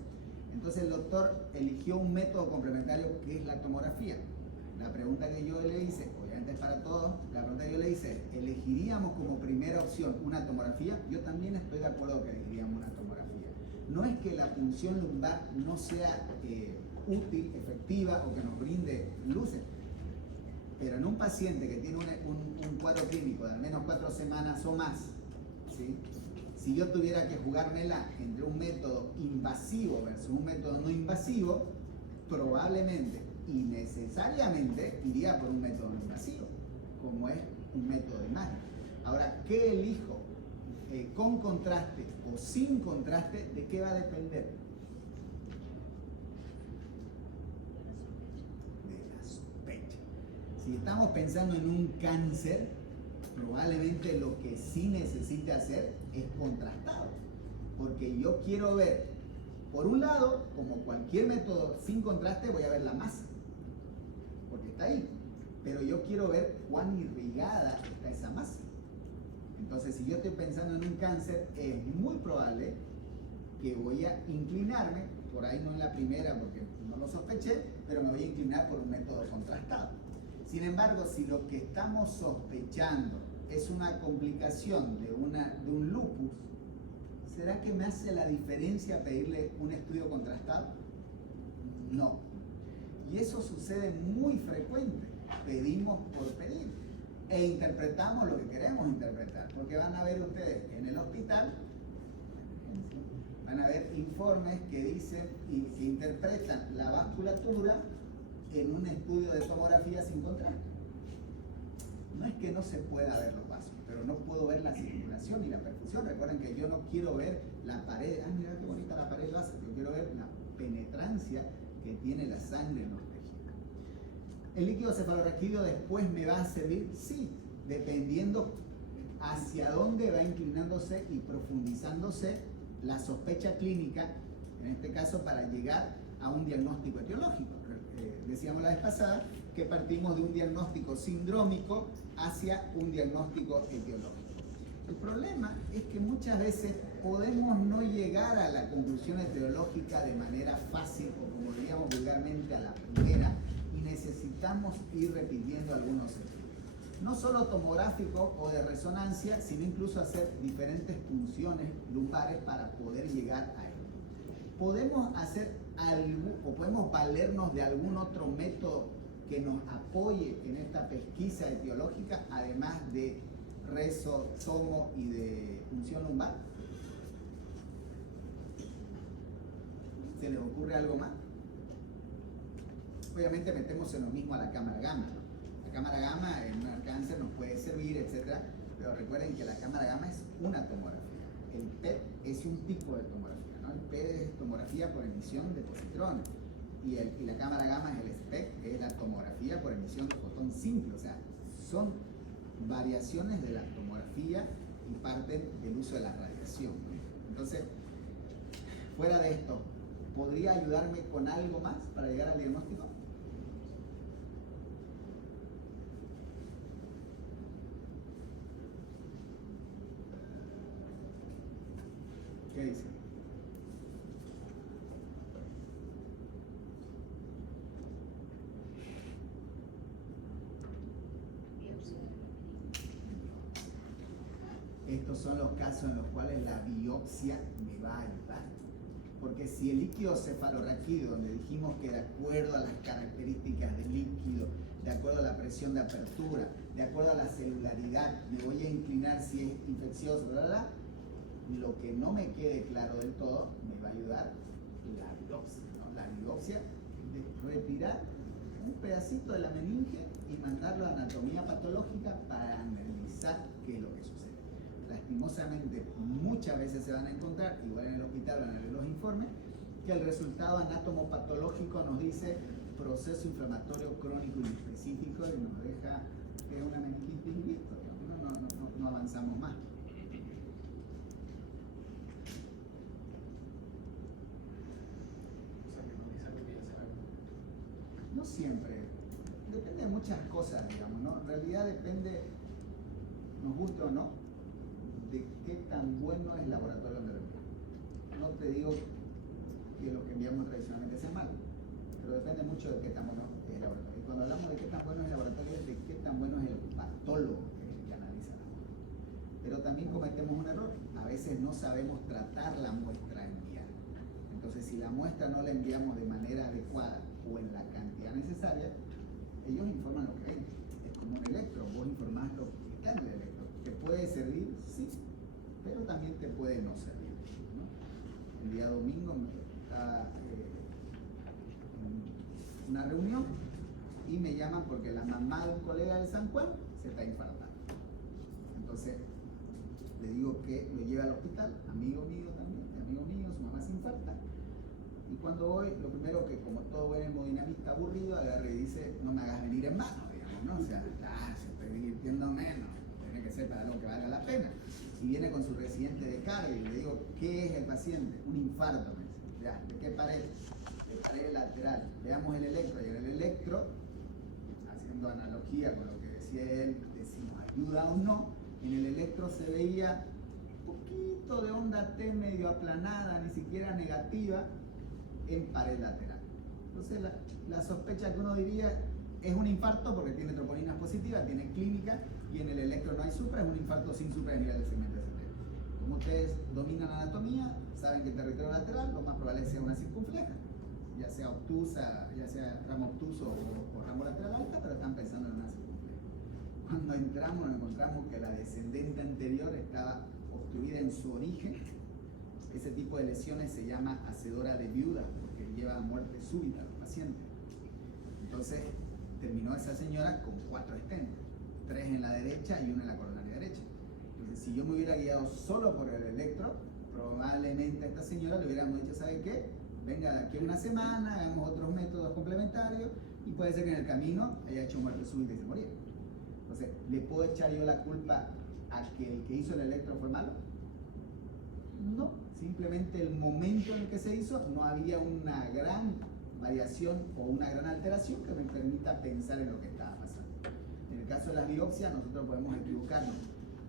Entonces, el doctor eligió un método complementario que es la tomografía. La pregunta que yo le hice, obviamente es para todos, la pregunta que yo le hice, ¿elegiríamos como primera opción una tomografía? Yo también estoy de acuerdo que elegiríamos una tomografía. No es que la punción lumbar no sea útil, efectiva o que nos brinde luces, pero en un paciente que tiene un cuadro clínico de al menos 4 semanas o más, ¿sí? Si yo tuviera que jugármela entre un método invasivo versus un método no invasivo, probablemente y necesariamente iría por un método no invasivo, como es un método de imagen. Ahora, ¿qué elijo? ¿Con contraste o sin contraste? ¿De qué va a depender? De la sospecha. Si estamos pensando en un cáncer, probablemente lo que sí necesite hacer es contrastado, porque yo quiero ver, por un lado, como cualquier método sin contraste, voy a ver la masa, porque está ahí, pero yo quiero ver cuán irrigada está esa masa. Entonces, si yo estoy pensando en un cáncer, es muy probable que voy a inclinarme, por ahí no en la primera porque no lo sospeché, pero me voy a inclinar por un método contrastado. Sin embargo, si lo que estamos sospechando es una complicación de un lupus, ¿será que me hace la diferencia pedirle un estudio contrastado? No. Y eso sucede muy frecuente. Pedimos por pedir. E interpretamos lo que queremos interpretar. Porque van a ver ustedes en el hospital, van a ver informes que dicen y que interpretan la vasculatura en un estudio de tomografía sin contraste. No es que no se pueda ver los vasos, pero no puedo ver la circulación y la perfusión. Recuerden que yo no quiero ver la pared, mira qué bonita la pared vasa, yo quiero ver la penetrancia que tiene la sangre en los tejidos. ¿El líquido cefalorraquídeo después me va a servir? Sí, dependiendo hacia dónde va inclinándose y profundizándose la sospecha clínica, en este caso para llegar a un diagnóstico etiológico. Decíamos la vez pasada que partimos de un diagnóstico sindrómico hacia un diagnóstico etiológico. El problema es que muchas veces podemos no llegar a la conclusión etiológica de manera fácil o como diríamos vulgarmente a la primera y necesitamos ir repitiendo algunos estudios. No solo tomográficos o de resonancia, sino incluso hacer diferentes funciones lumbares para poder llegar a él. Podemos hacer algo o podemos valernos de algún otro método que nos apoye en esta pesquisa etiológica, además de rezo, tomo y de función lumbar. ¿Se les ocurre algo más? Obviamente metemos en lo mismo a la cámara gamma. La cámara gamma en un cáncer nos puede servir, etc. Pero recuerden que la cámara gamma es una tomografía. El PET es un tipo de tomografía, ¿no? El PET es tomografía por emisión de positrones. Y la cámara gamma es el SPECT, que es la tomografía por emisión de fotón simple. O sea, son variaciones de la tomografía y parten del uso de la radiación, ¿no? Entonces, fuera de esto, ¿podría ayudarme con algo más para llegar al diagnóstico? ¿Qué dice? estos son los casos en los cuales la biopsia me va a ayudar. Porque si el líquido cefalorraquídeo, donde dijimos que de acuerdo a las características del líquido, de acuerdo a la presión de apertura, de acuerdo a la celularidad, me voy a inclinar si es infeccioso, lo que no me quede claro del todo, me va a ayudar la biopsia, ¿no? La biopsia de retirar un pedacito de la meninge y mandarlo a anatomía patológica para analizar qué es lo que sucede. Lastimosamente, muchas veces se van a encontrar, igual en el hospital van a ver los informes, que el resultado anatomopatológico nos dice proceso inflamatorio crónico inespecífico y nos deja que es una meningitis y listo, no avanzamos más. O sea, que no dice algo que ya se sabe. No siempre, depende de muchas cosas, digamos, ¿no? En realidad depende, nos guste o no, de qué tan bueno es el laboratorio donde lo enviamos. No te digo que lo que enviamos tradicionalmente sea malo, pero depende mucho de qué tan bueno es el laboratorio. Y cuando hablamos de qué tan bueno es el laboratorio, es de qué tan bueno es el patólogo que analiza la muestra. Pero también cometemos un error, a veces no sabemos tratar la muestra enviada. Entonces, si la muestra no la enviamos de manera adecuada o en la cantidad necesaria, ellos informan lo que ven. Es como un electro, vos informás lo que está en el electro. ¿Te puede servir? Sí, pero también te puede no servir, ¿no? El día domingo estaba en una reunión y me llaman porque la mamá de un colega de San Juan se está infartando. Entonces le digo que lo lleve al hospital, amigo mío también, amigo mío, su mamá se infarta. Y cuando voy, lo primero que, como todo buen hemodinamista aburrido, agarre y dice, no me hagas venir en mano, digamos, ¿no? O sea, se estoy divirtiendo menos, tiene que ser para algo que valga la pena. Y viene con su residente de carga y le digo, ¿qué es el paciente? Un infarto, me dice. Ya, ¿de qué pared? De pared lateral. Veamos el electro. Y en el electro, haciendo analogía con lo que decía él, de si nos ayuda o no, en el electro se veía un poquito de onda T medio aplanada, ni siquiera negativa, en pared lateral. Entonces la sospecha que uno diría es un infarto porque tiene troponinas positivas, tiene clínica, y en el electro no hay supra, es un infarto sin supra de nivel del segmento epitelial. Como ustedes dominan anatomía, saben que el territorio lateral lo más probable es que sea una circunfleja, ya sea obtusa, ya sea ramo obtuso o ramo lateral alta, pero están pensando en una circunfleja. Cuando entramos nos encontramos que la descendente anterior estaba obstruida en su origen. Ese tipo de lesiones se llama hacedora de viuda porque lleva a muerte súbita al paciente. Entonces terminó esa señora con 4 stents, 3 en la derecha y 1 en la coronaria derecha. Entonces, si yo me hubiera guiado solo por el electro, probablemente a esta señora le hubiéramos dicho, ¿sabe qué? Venga de aquí a una semana, hagamos otros métodos complementarios y puede ser que en el camino haya hecho muerte súbita y se moría. Entonces, ¿le puedo echar yo la culpa a que el que hizo el electro fue malo? No, simplemente el momento en el que se hizo no había una gran variación o una gran alteración que me permita pensar en lo que estaba pasando. En el caso de las biopsias, nosotros podemos equivocarnos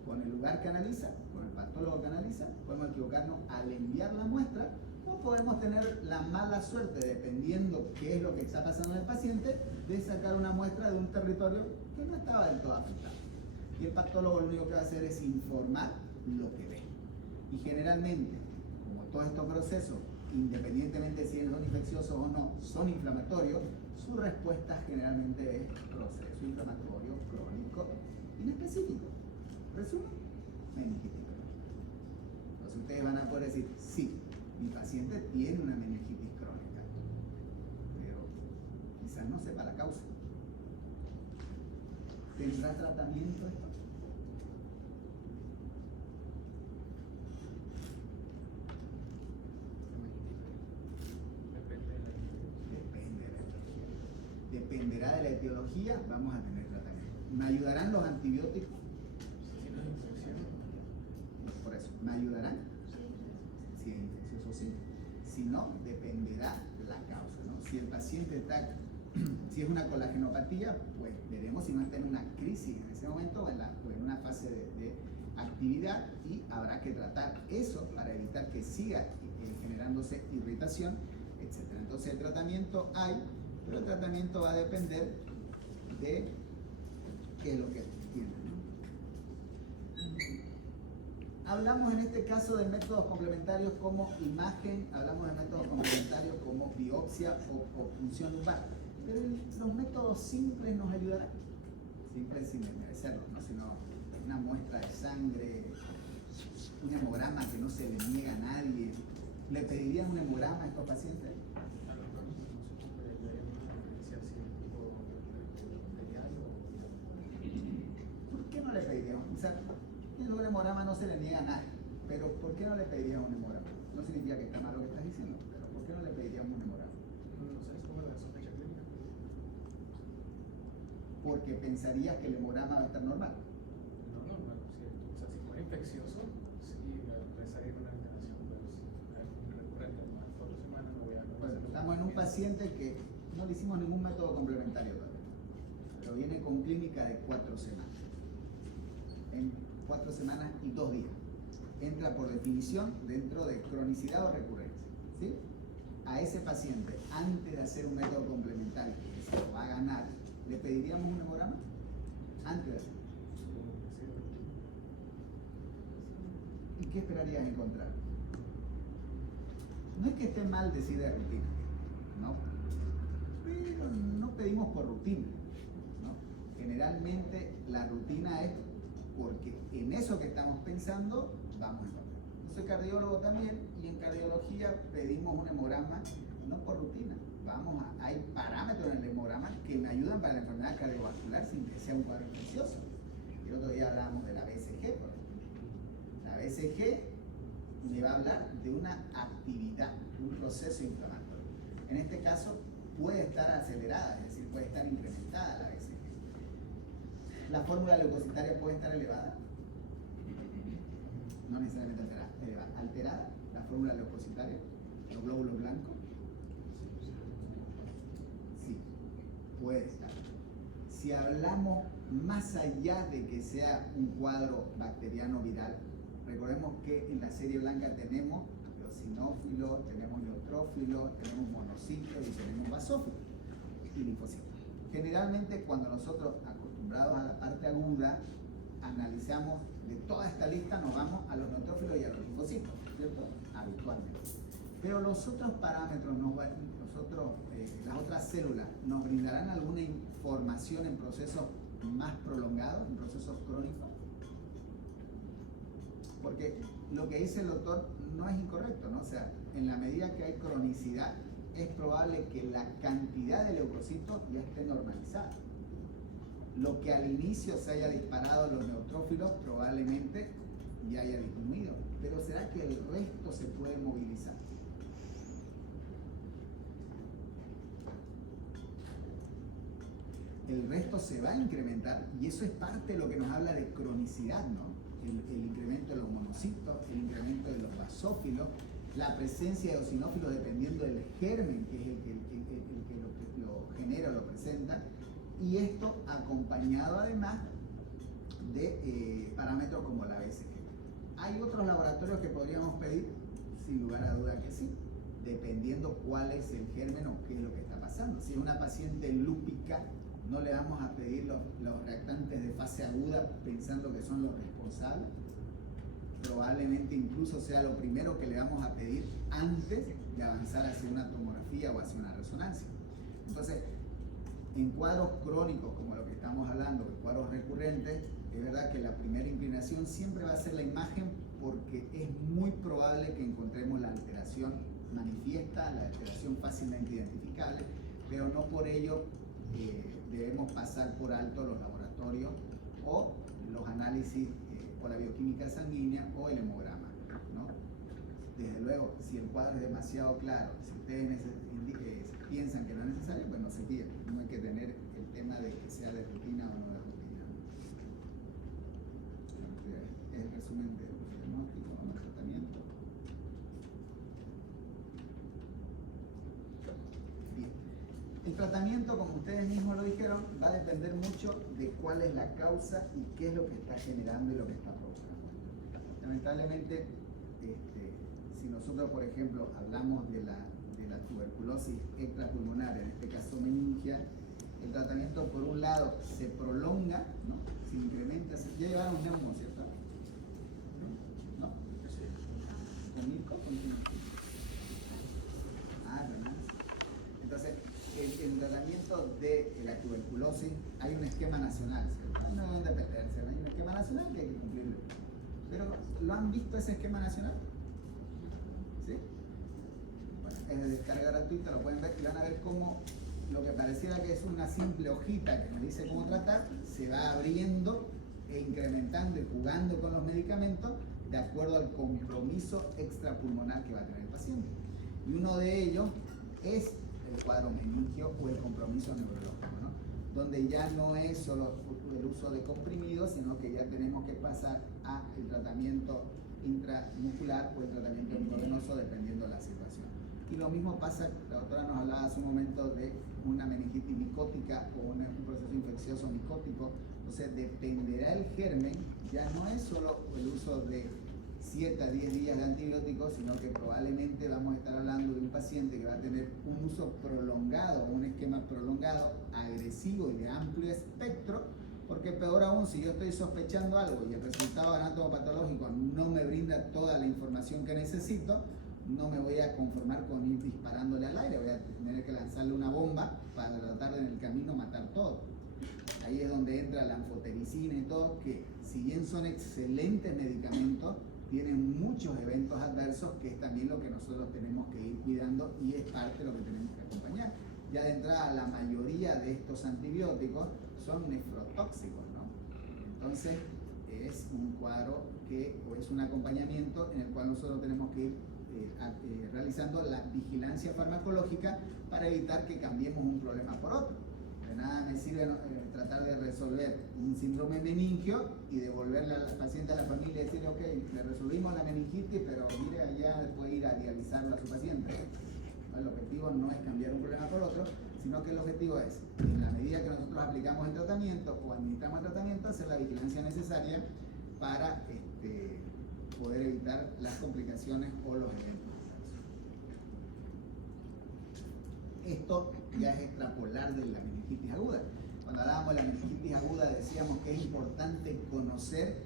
con el lugar que analiza, con el patólogo que analiza, podemos equivocarnos al enviar la muestra, o podemos tener la mala suerte, dependiendo qué es lo que está pasando en el paciente, de sacar una muestra de un territorio que no estaba del todo afectado. Y el patólogo lo único que va a hacer es informar lo que ve. Y generalmente, como todos estos procesos, independientemente si son infecciosos o no, son inflamatorios, su respuesta generalmente es proceso inflamatorio crónico inespecífico. Resumen, meningitis crónica. Entonces ustedes van a poder decir, sí, mi paciente tiene una meningitis crónica, pero quizás no sepa la causa. ¿Tendrá tratamiento esto? Dependerá de la etiología, vamos a tener tratamiento. ¿Me ayudarán los antibióticos? Por eso, ¿me ayudarán? Si es infeccioso, sí. Si no, dependerá la causa, ¿no? Si el paciente está, si es una colagenopatía, pues veremos si no está en una crisis en ese momento o en una fase de actividad, y habrá que tratar eso para evitar que siga generándose irritación, etc. Entonces el tratamiento hay, pero el tratamiento va a depender de qué es lo que tiene, ¿no? Hablamos en este caso de métodos complementarios como imagen, hablamos de métodos complementarios como biopsia o punción lumbar. Pero los métodos simples nos ayudarán. Simples sin desmerecerlos, ¿no? Sino una muestra de sangre, un hemograma que no se le niega a nadie. ¿Le pedirían un hemograma a estos pacientes? A los casos de nosotros le daríamos una evidencia así tipo material o... ¿Por qué no le pediríamos? O sea, un hemograma no se le niega a nadie, pero ¿por qué no le pediríamos un hemograma? No significa que está mal lo que estás diciendo, pero ¿por qué no le pediríamos un hemograma? No sé, es como la sospecha clínica. Porque pensarías que el hemograma va a estar normal. No, normal, ¿cierto? O sea, si fuera infeccioso, sí, rezaría una alteración, pero si es recurrente, más 4 semanas no voy a... Bueno, estamos en un paciente que no le hicimos ningún método complementario todavía, pero viene con clínica de 4 semanas. En 4 semanas y 2 días. Entra por definición dentro de cronicidad o recurrencia. ¿Sí? A ese paciente, antes de hacer un método complementario que se lo va a ganar, ¿le pediríamos un hemograma? Antes de hacerlo. ¿Y qué esperarías encontrar? No es que esté mal decir de rutina, ¿no? Pero no pedimos por rutina, ¿no? Generalmente la rutina es porque en eso que estamos pensando vamos a encontrar. Yo soy cardiólogo también y en cardiología pedimos un hemograma no por rutina. Hay parámetros en el hemograma que me ayudan para la enfermedad cardiovascular sin que sea un cuadro infeccioso. El otro día hablábamos de la BCG, por ejemplo. La BCG me va a hablar de una actividad, un proceso inflamatorio. En este caso puede estar acelerada, es decir, puede estar incrementada la BCG. La fórmula leucocitaria puede estar elevada, no necesariamente elevada, alterada, la fórmula leucocitaria, los glóbulos blancos. Sí, puede estar. Si hablamos más allá de que sea un cuadro bacteriano viral, recordemos que en la serie blanca tenemos eosinófilos, tenemos neutrófilos, tenemos monocitos y tenemos basófilos y linfocitos. Generalmente cuando nosotros, acostumbrados a la parte aguda, analizamos de toda esta lista, nos vamos a los neutrófilos y a los linfocitos, ¿cierto? Habitualmente. Pero los otros parámetros, las otras células, ¿nos brindarán alguna información en procesos más prolongados, en procesos crónicos? Porque lo que dice el doctor no es incorrecto, ¿no? O sea, en la medida que hay cronicidad, es probable que la cantidad de leucocitos ya esté normalizada. Lo que al inicio se haya disparado los neutrófilos probablemente ya haya disminuido, pero ¿será que el resto se puede movilizar? El resto se va a incrementar y eso es parte de lo que nos habla de cronicidad, ¿no? El incremento de los monocitos, el incremento de los basófilos, la presencia de eosinófilos dependiendo del germen, que es el que lo genera o lo presenta, y esto acompañado además de parámetros como la BCG. ¿Hay otros laboratorios que podríamos pedir? Sin lugar a duda que sí, dependiendo cuál es el germen o qué es lo que está pasando. Si es una paciente lúpica, no le vamos a pedir los reactantes de fase aguda pensando que son los responsables. Probablemente incluso sea lo primero que le vamos a pedir antes de avanzar hacia una tomografía o hacia una resonancia. Entonces, en cuadros crónicos como lo que estamos hablando, en cuadros recurrentes, es verdad que la primera inclinación siempre va a ser la imagen porque es muy probable que encontremos la alteración manifiesta, la alteración fácilmente identificable, pero no por ello debemos pasar por alto los laboratorios o los análisis o la bioquímica sanguínea o el hemograma, ¿no? Desde luego, si el cuadro es demasiado claro, si ustedes piensan que no es necesario, pues no se pide. No hay que tener el tema de que sea de rutina o no de rutina. Es el resumen del diagnóstico o del tratamiento. Bien. El tratamiento, como ustedes mismos lo dijeron, va a depender mucho de cuál es la causa y qué es lo que está generando y lo que está provocando. Lamentablemente, si nosotros, por ejemplo, hablamos de la tuberculosis extrapulmonar, en este caso meningia, el tratamiento por un lado se prolonga, ¿no? Se incrementa, ya llevaron neumo, ¿cierto? ¿No? ¿Con Mirko? ¿Con quién? Ah, Renato. Entonces, el tratamiento de la tuberculosis hay un esquema nacional, ¿cierto? No hay donde perderse, hay un esquema nacional que hay que cumplirlo. Pero, ¿lo han visto ese esquema nacional? ¿Sí? Bueno, es de descarga gratuita, lo pueden ver y van a ver cómo lo que pareciera que es una simple hojita que me dice cómo tratar, se va abriendo e incrementando y jugando con los medicamentos de acuerdo al compromiso extrapulmonar que va a tener el paciente. Y uno de ellos es el cuadro meningio o el compromiso neurológico, ¿no? Donde ya no es solo el uso de comprimidos, sino que ya tenemos que pasar a el tratamiento intramuscular o el tratamiento endovenoso dependiendo de la situación. Y lo mismo pasa, la doctora nos hablaba hace un momento de una meningitis micótica o un proceso infeccioso micótico. O sea, dependerá el germen, ya no es solo el uso de 7 a 10 días de antibióticos, sino que probablemente vamos a estar hablando de un paciente que va a tener un uso prolongado, un esquema prolongado, agresivo y de amplio espectro, porque peor aún, si yo estoy sospechando algo y el resultado anatomopatológico no me brinda toda la información que necesito, no me voy a conformar con ir disparándole al aire, voy a tener que lanzarle una bomba para tratar de en el camino matar todo. Ahí es donde entra la anfotericina y todo, que si bien son excelentes medicamentos, tienen muchos eventos adversos, que es también lo que nosotros tenemos que ir cuidando y es parte de lo que tenemos que acompañar. Ya de entrada, la mayoría de estos antibióticos son nefrotóxicos, ¿no? Entonces, es un cuadro o es un acompañamiento en el cual nosotros tenemos que ir realizando la vigilancia farmacológica para evitar que cambiemos un problema por otro. De nada me sirve tratar de resolver un síndrome meningio y devolverle al paciente, a la familia y decirle, ok, le resolvimos la meningitis, pero mire, allá puede ir a dializarlo a su paciente. El objetivo no es cambiar un problema por otro, sino que el objetivo es, en la medida que nosotros aplicamos el tratamiento o administramos el tratamiento, hacer la vigilancia necesaria para poder evitar las complicaciones o los eventos. Esto ya es extrapolar de la meningitis aguda. Cuando hablábamos de la meningitis aguda decíamos que es importante conocer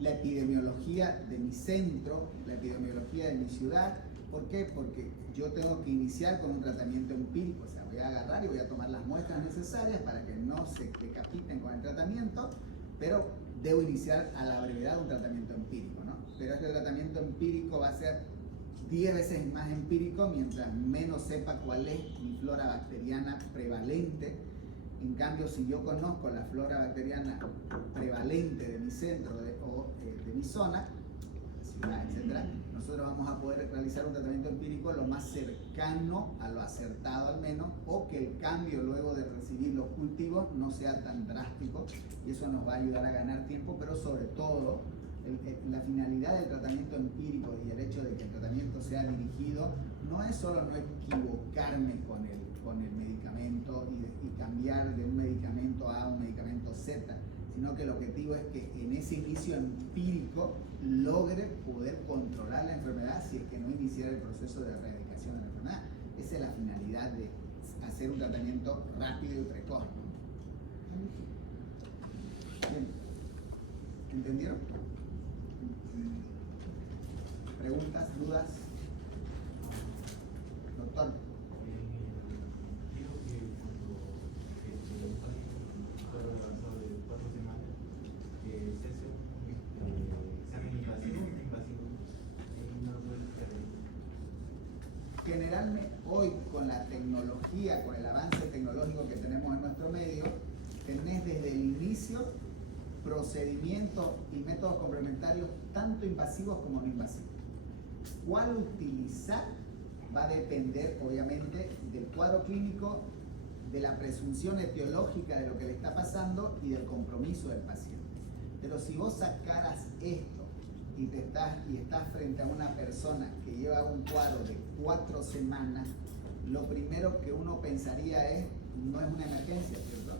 la epidemiología de mi centro, la epidemiología de mi ciudad. ¿Por qué? Porque yo tengo que iniciar con un tratamiento empírico, o sea, voy a agarrar y voy a tomar las muestras necesarias para que no se decapiten con el tratamiento, pero debo iniciar a la brevedad un tratamiento empírico, ¿no? Pero este tratamiento empírico va a ser 10 veces más empírico mientras menos sepa cuál es mi flora bacteriana prevalente. En cambio, si yo conozco la flora bacteriana prevalente de mi centro o de mi zona, ciudad, etc., nosotros vamos a poder realizar un tratamiento empírico lo más cercano a lo acertado al menos, o que el cambio luego de recibir los cultivos no sea tan drástico, y eso nos va a ayudar a ganar tiempo, pero sobre todo la finalidad del tratamiento empírico y el hecho de que el tratamiento sea dirigido no es solo no equivocarme con el medicamento y cambiar de un medicamento A a un medicamento Z, sino que el objetivo es que en ese inicio empírico logre poder controlar la enfermedad si es que no iniciara el proceso de erradicación de la enfermedad. Esa es la finalidad de hacer un tratamiento rápido y precoz. Bien. ¿Entendieron? ¿Preguntas, dudas? Doctor. Digo que cuando el avanzado de 4 semanas, se hace un examen invasivo, no lo puedes hacer. Generalmente hoy con la tecnología, con el avance tecnológico que tenemos en nuestro medio, tenés desde el inicio procedimientos y métodos complementarios tanto invasivos como no invasivos. ¿Cuál utilizar? Va a depender obviamente del cuadro clínico, de la presunción etiológica de lo que le está pasando y del compromiso del paciente. Pero si vos sacaras esto y estás frente a una persona que lleva un cuadro de 4 semanas, lo primero que uno pensaría es, no es una emergencia, ¿cierto?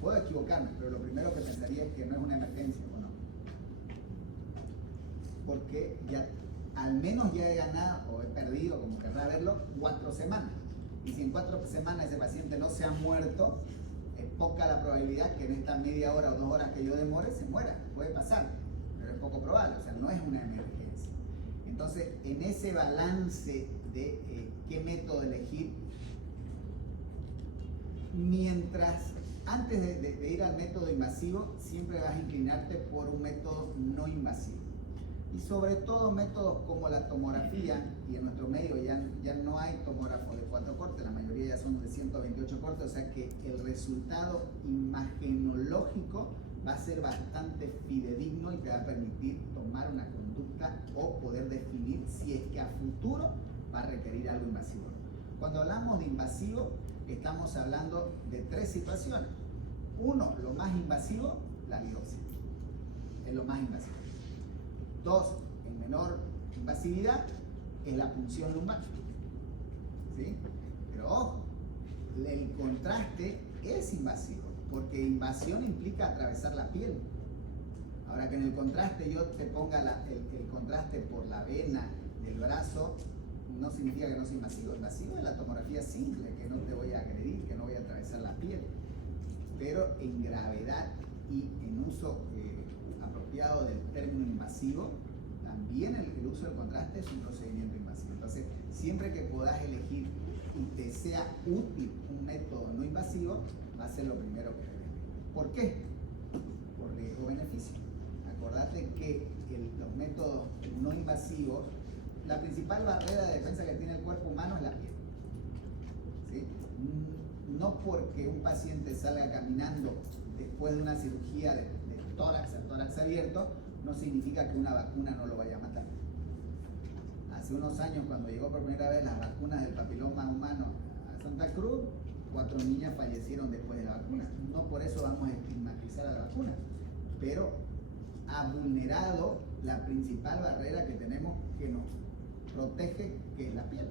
Puedo equivocarme, pero lo primero que pensaría es que no es una emergencia, ¿o no? Porque ya, al menos ya he ganado o he perdido, como querrá verlo, 4 semanas. Y si en 4 semanas ese paciente no se ha muerto, es poca la probabilidad que en esta media hora o 2 horas que yo demore se muera. Puede pasar, pero es poco probable, o sea, no es una emergencia. Entonces, en ese balance de qué método elegir, antes de ir al método invasivo, siempre vas a inclinarte por un método no invasivo. Y sobre todo métodos como la tomografía, y en nuestro medio ya no hay tomógrafos de 4 cortes, la mayoría ya son de 128 cortes, o sea que el resultado imagenológico va a ser bastante fidedigno y te va a permitir tomar una conducta o poder definir si es que a futuro va a requerir algo invasivo. Cuando hablamos de invasivo, estamos hablando de 3 situaciones. 1, lo más invasivo, la biopsia. Es lo más invasivo. 2, en menor invasividad, es la punción lumbar. ¿Sí? Pero ojo, el contraste es invasivo, porque invasión implica atravesar la piel. Ahora que en el contraste yo te ponga el contraste por la vena del brazo, no significa que no sea invasivo. Invasivo es la tomografía simple, que no te voy a agredir, que no voy a atravesar la piel. Pero en gravedad y en uso apropiado del término invasivo, también el uso del contraste es un procedimiento invasivo. Entonces, siempre que puedas elegir y te sea útil un método no invasivo, va a ser lo primero que debes. ¿Por qué? Por riesgo-beneficio. Acordate que los métodos no invasivos, la principal barrera de defensa que tiene el cuerpo humano es la piel. ¿Sí? No porque un paciente salga caminando después de una cirugía de tórax abierto, no significa que una vacuna no lo vaya a matar. Hace unos años, cuando llegó por primera vez las vacunas del papiloma humano a Santa Cruz, 4 niñas fallecieron después de la vacuna. No por eso vamos a estigmatizar a la vacuna, pero ha vulnerado la principal barrera que tenemos que nos protege, que es la piel.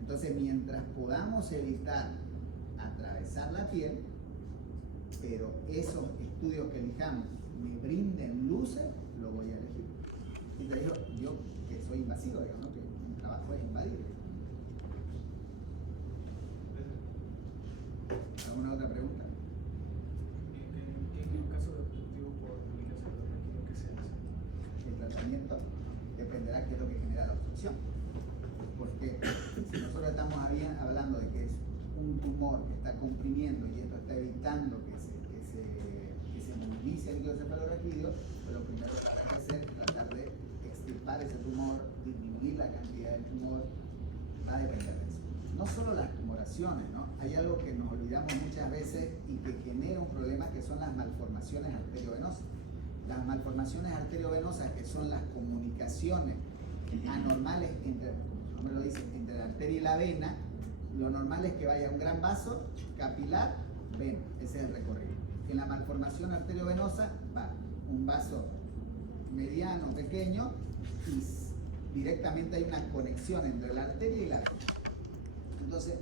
Entonces, mientras podamos evitar atravesar la piel, pero esos estudios que elijamos me brinden luces, lo voy a elegir. Y te digo, yo que soy invasivo, digamos, que mi trabajo es invadir. ¿Alguna otra pregunta? En caso de obstructivo por ubicación de lo que se hace. El tratamiento dependerá qué es lo que genera la obstrucción. Porque si nosotros estamos hablando de que es un tumor que está comprimiendo y esto está evitando que se movilice el líquido cefalorraquídeo, pues lo primero que hay que hacer es tratar de extirpar ese tumor, disminuir la cantidad del tumor, va a depender de eso. No solo las tumoraciones, ¿no? Hay algo que nos olvidamos muchas veces y que genera un problema, que son las malformaciones arteriovenosas. Las malformaciones arteriovenosas, que son las comunicaciones anormales entre, como su nombre lo dice, entre la arteria y la vena, lo normal es que vaya un gran vaso capilar, vena, ese es el recorrido. En la malformación arteriovenosa va un vaso mediano, pequeño, y directamente hay una conexión entre la arteria y la vena. Entonces,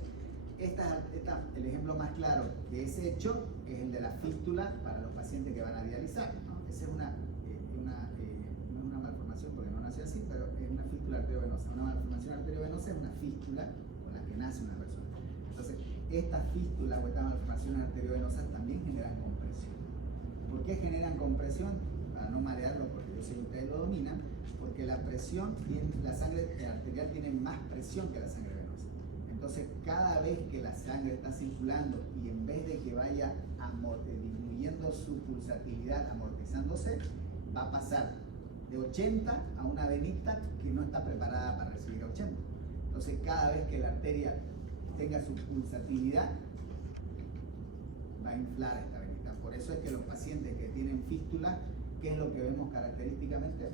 el ejemplo más claro de ese hecho es el de la fístula para los pacientes que van a dializar, ¿no? Esa es no es una malformación porque no nace así, pero es una fístula arteriovenosa. Una malformación arteriovenosa es una fístula con la que nace una persona. Entonces, estas fístulas o estas malformaciones arteriovenosas también generan compresión. ¿Por qué generan compresión? Para no marearlo, porque yo sé que ustedes lo dominan, porque la presión, la sangre arterial tiene más presión que la sangre venosa. Entonces, cada vez que la sangre está circulando y en vez de que vaya disminuyendo su pulsatilidad, amortizándose, va a pasar de 80 a una venita que no está preparada para recibir 80. Entonces, cada vez que la arteria tenga su pulsatilidad, va a inflar esta venita. Por eso es que los pacientes que tienen fístula, ¿qué es lo que vemos característicamente?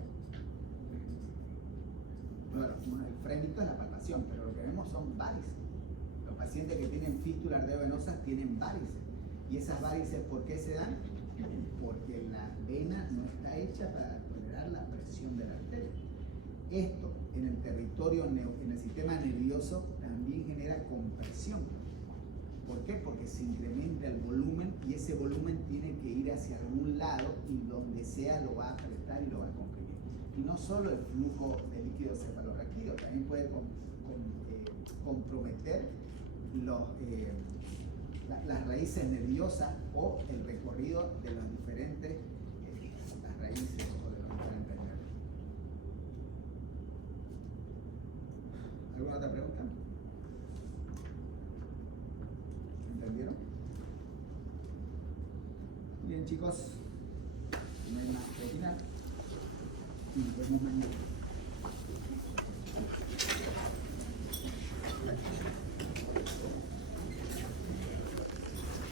Bueno, el frémito es la palpación, pero lo que vemos son varices. Los pacientes que tienen fístulas arteriovenosas tienen varices. ¿Y esas varices por qué se dan? Porque la vena no está hecha para tolerar la presión de la arteria. Esto en el territorio, en el sistema nervioso, también genera compresión. ¿Por qué? Porque se incrementa el volumen y ese volumen tiene que ir hacia algún lado y donde sea lo va a apretar y lo va a comprimir. Y no solo el flujo de líquido cefalorraquídeo, también puede comprometer las raíces nerviosas o el recorrido de las diferentes las raíces o de los diferentes nervios. ¿Alguna otra pregunta? ¿Entendieron? Bien, chicos, no hay más que opinar y nos vemos mañana.